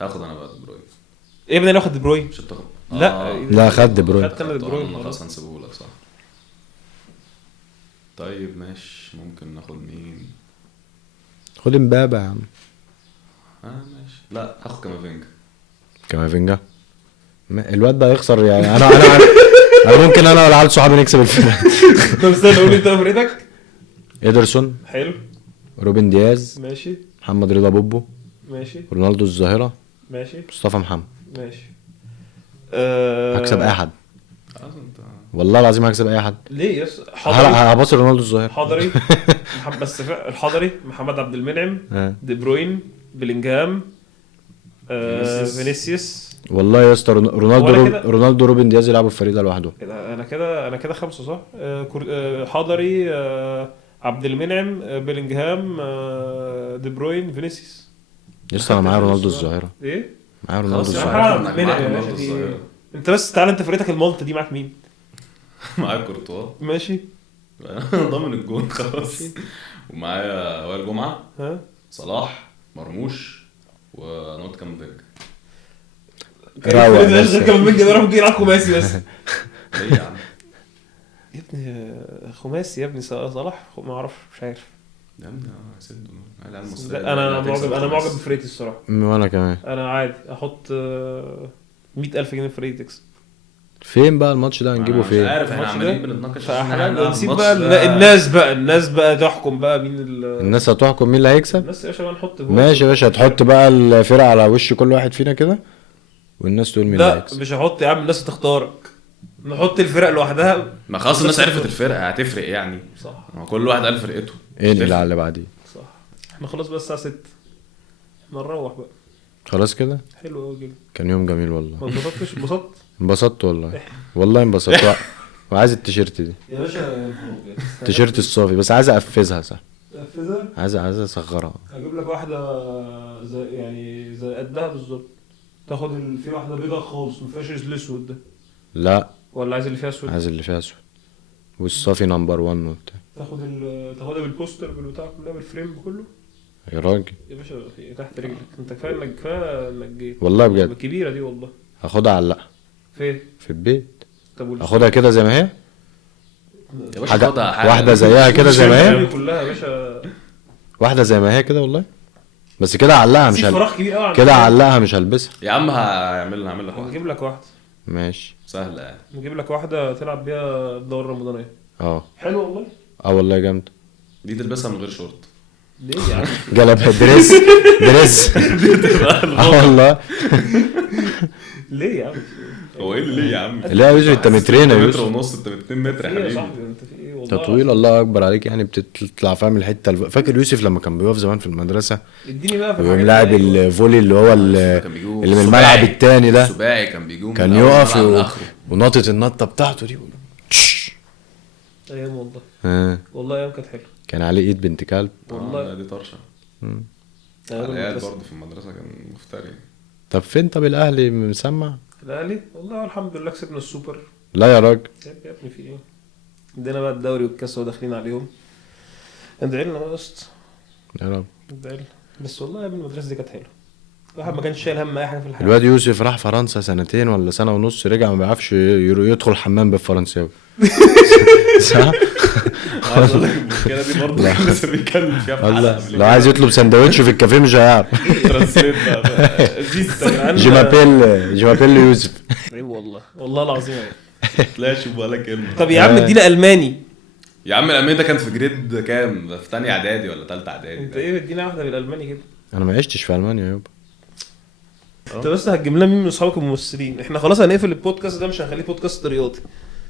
هاخد انا بقى دي بروين. ايه بدنا ناخد دي بروين؟ مش هتاخد. لا خد دي بروين. خدت انا دي بروين. خلاص هنسيبه لك صح. طيب ماشي. ممكن ناخد مين؟ خد امبابة يا عم. ماشي. لا هاخد كامافينجا. الواد ده هيخسر يعني. انا ممكن انا والعيال صحابي نكسب الفينال. طب استنى قول انت فرقتك. ايدرسون. حلو. روبن دياز. ماشي. محمد رضا بوبو. ماشي. رونالدو الظاهره. ماشي. مصطفى محمد. ماشي. هكسب اي حد خلاص انت. والله العظيم. هكسب اي حد. ليه يس هبص رونالدو الظاهره. حضري. بس الحضري محمد عبد المنعم. آه. دي بروين. بلينجهام. فينيسيوس. والله يا اسطى رونالدو روبن دياز يلعبوا في الفريق ده لوحده. انا كده 5 صح. حضري. عبد المنعم. بلينجهام. دي بروين. فينيسيوس. يا اسطى انا معايا رونالدو الظاهره. ايه معايا رونالدو خلاص يا الظاهرة. عم. معاك معاك يا رونالدو باشا، في الظاهرة. إيه؟ انت بس تعالى، انت فرقتك المالطا دي معاك مين؟ معايا كورتوا. ماشي. ضامن الجون خلاص. ومعايا وائل جمعه، ها صلاح، مرموش، ونوت كامبينج. روق بس. غير كمان من جدار ممكن يلعب خماسي بس. ليه يا عم؟ يا ابني خماسي يا ابني، صلاح ما اعرفش، مش عارف. يا ابني سد العيال المصريه. لا، انا معجب بفريتي الصراحه. وانا كمان. انا عادي احط 100,000 جنيه في فريتي تكسب. فين بقى الماتش ده هنجيبه مش فين؟ عارف، احنا الماتش عمالين ده؟ بنتناقش فاحنا نسيب بقى الناس بقى تحكم بقى مين الناس هتحكم مين اللي هيكسب. الناس يا باشا بقى نحط ماشي يا باشا، هتحط بقى الفرق على وش كل واحد فينا كده والناس تقول مين اللي لا هيكسب. مش هحط يا عم، الناس تختارك. نحط الفرق لوحدها. ما خلاص الناس عرفت الفرقه هتفرق يعني. صح ما كل واحد قال فرقته. ايه اللي على اللي بعديه؟ صح. احنا خلاص بقى الساعه 6 نروح بقى. خلاص كده. حلو قوي كده. كان يوم جميل والله. ما اتبسطتش؟ انبسطت انبسطت والله. والله انبسطت. وعايز التيشيرت دي، يا باشا. التيشيرت الصافي، بس عايز اقفزها صح. تنفذها. عايز اصغرها. هجيب لك واحده زي قدها بالظبط. تاخد في واحده بيضاء خالص ما فيهاش الاسود ده، لا ولا عايز اللي فيها اسود؟ عايز اللي فيها اسود والصافي نمبر 1 وبتاع. تاخدها بالبوستر بالبتاع كلها بالفريم كله. يا راجل يا باشا تحت رجلك انت، كفايه انك جيت والله بجد. الكبيره دي والله. هاخدها علقها فين؟ في البيت. طب هاخدها كده زي ما هي، يا باشا حاجه خدها واحده زيها كده زي ما هي، كلها يا باشا. واحده زي ما هي كده والله. بس كده علقها مش في فراغ كبير قوي كده علقها مش هلبسها. يا عم هعمل لك واحده نجيب لك واحده. ماشي سهله يعني. نجيب لك واحده تلعب بيها الدوره الرمضانيه. حلو والله. والله جامد. دي تلبسها من غير شورت. ليه يا عم؟ جلبها دريس والله. ليه يا عم؟ هو ايه اللي ليه يا عم؟ لا يا يوسف انت مترين يا متر يوسف. ونص، انت 2 متر يا ايه يا حبيبي. صاحبي انت في ايه والله؟ تطويل الله اكبر عليك يعني، بتطلع فاهم الحته فاكر يوسف لما كان بيقف زمان في المدرسه اديني بقى في ويقوم الحاجات لاعب دي. الفولي اللي هو كان بيجيبوا اللي من سباعي. الملعب التاني ده، السباعي كان بيجوا كان من أول يقف الملعب لآخره. ونطت النطه بتاعته دي ايام والله. ها. والله ايام كانت حلوه كان عليه ايد بنت كلب. والله. دي طرشه. أيام العيال المدرسة. برضه في المدرسه كان مفتري. طب فين؟ طب الاهلي مسمع؟ الاهلي والله الحمد لله كسبنا السوبر. لا يا راجل. يا ابني في ايه؟ عندنا بقى الدوري والكاس وداخلين عليهم. ادعي لنا بقى يا اسطى، يا رب. ادعي لنا. بس والله يا ابني المدرسه دي كانت حلوه، الواحد ما كانش شايل هم اي حاجه في الحياه. الواد يوسف راح فرنسا سنتين ولا سنه ونص، رجع ما بيعرفش يدخل الحمام بالفرنساوي. صح. عايز اقول لك المشكله دي برضه لسه بنتكلم فيها في والله حلقه لو عايز يطلب سندوتش في الكافيه مش هيعرف. ترانسليت بقى جيمابيل يوسف. والله العظيم يعني. لا شوف ولا كلمه. طب يا عم ادينا الماني. يا عم الالماني ده كان في جريد كام؟ في تانية اعدادي ولا تالتة اعدادي؟ انت ايه ادينا واحده بالالماني كده؟ انا ما عشتش في المانيا يابا. انت بس هتجيب لنا مين من اصحابك الممثلين؟ احنا خلاص هنقفل البودكاست ده، مش هنخليه بودكاست رياضي.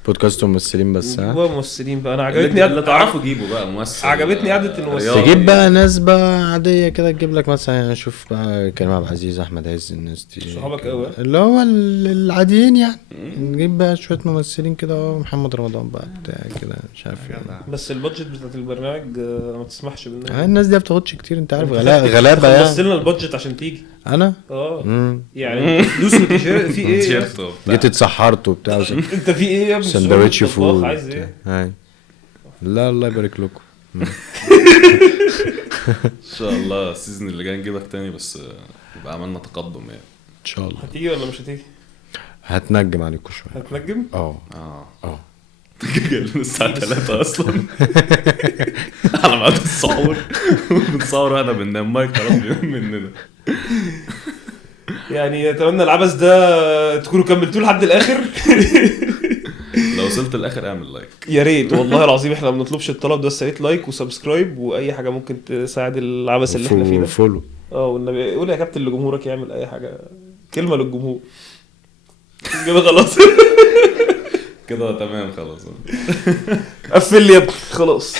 بودكاست ممثلين بس. ها جوا ممثلين بقى. انا اللي عجبتني تعرفوا جيبوا بقى ممثل. عجبتني قعدة الممثل. رياضي. تجيب بقى ناس بقى عادية كده، تجيب لك مثلا يعني شوف بقى كريم عبد العزيز، احمد عز، الناس دي صحابك قوي. اللي هو العاديين يعني. نجيب بقى شوية ممثلين كده، محمد رمضان بقى بتاع كده مش عارف يعني. بس البادجت بتاعت البرنامج ما تسمحش بالنسبه. الناس دي ما بتاخدش كتير انت عارف، غلابة يعني. بس لنا البادجت عشان تيجي. انا يعني فلوس وتيشيرت في ايه؟ تيشيرت وبتاع. جيت اتسحرت وبتاع انت في ايه يا ابني؟ سندوتش الطباخ فول عايز ايه؟ هاي. لا الله يبارك لكم. ان شاء الله السيزون اللي جاي نجيبك تاني، بس يبقى عملنا تقدم يعني. ان شاء الله. هتيجي ولا مش هتيجي؟ هتنجم عليكم شوية. هتنجم؟ اه جايين الساعة 3 اصلا على ميعاد السحور بنصور واحنا بننام، مايك خلاص بيقوم مننا. يعني اتمنى العبث ده تكونوا كملتوه لحد الاخر. لو وصلت الاخر اعمل لايك. يا ريت والله العظيم، احنا ما بنطلبش الطلب ده، بس يا ريت لايك وسبسكرايب واي حاجه ممكن تساعد العبث اللي احنا فيه ده. فولو. والنبي قول يا كابتن لجمهورك يعمل اي حاجه، كلمه للجمهور كده خلاص. كده تمام خلاص. قفل لي يا ابني خلاص.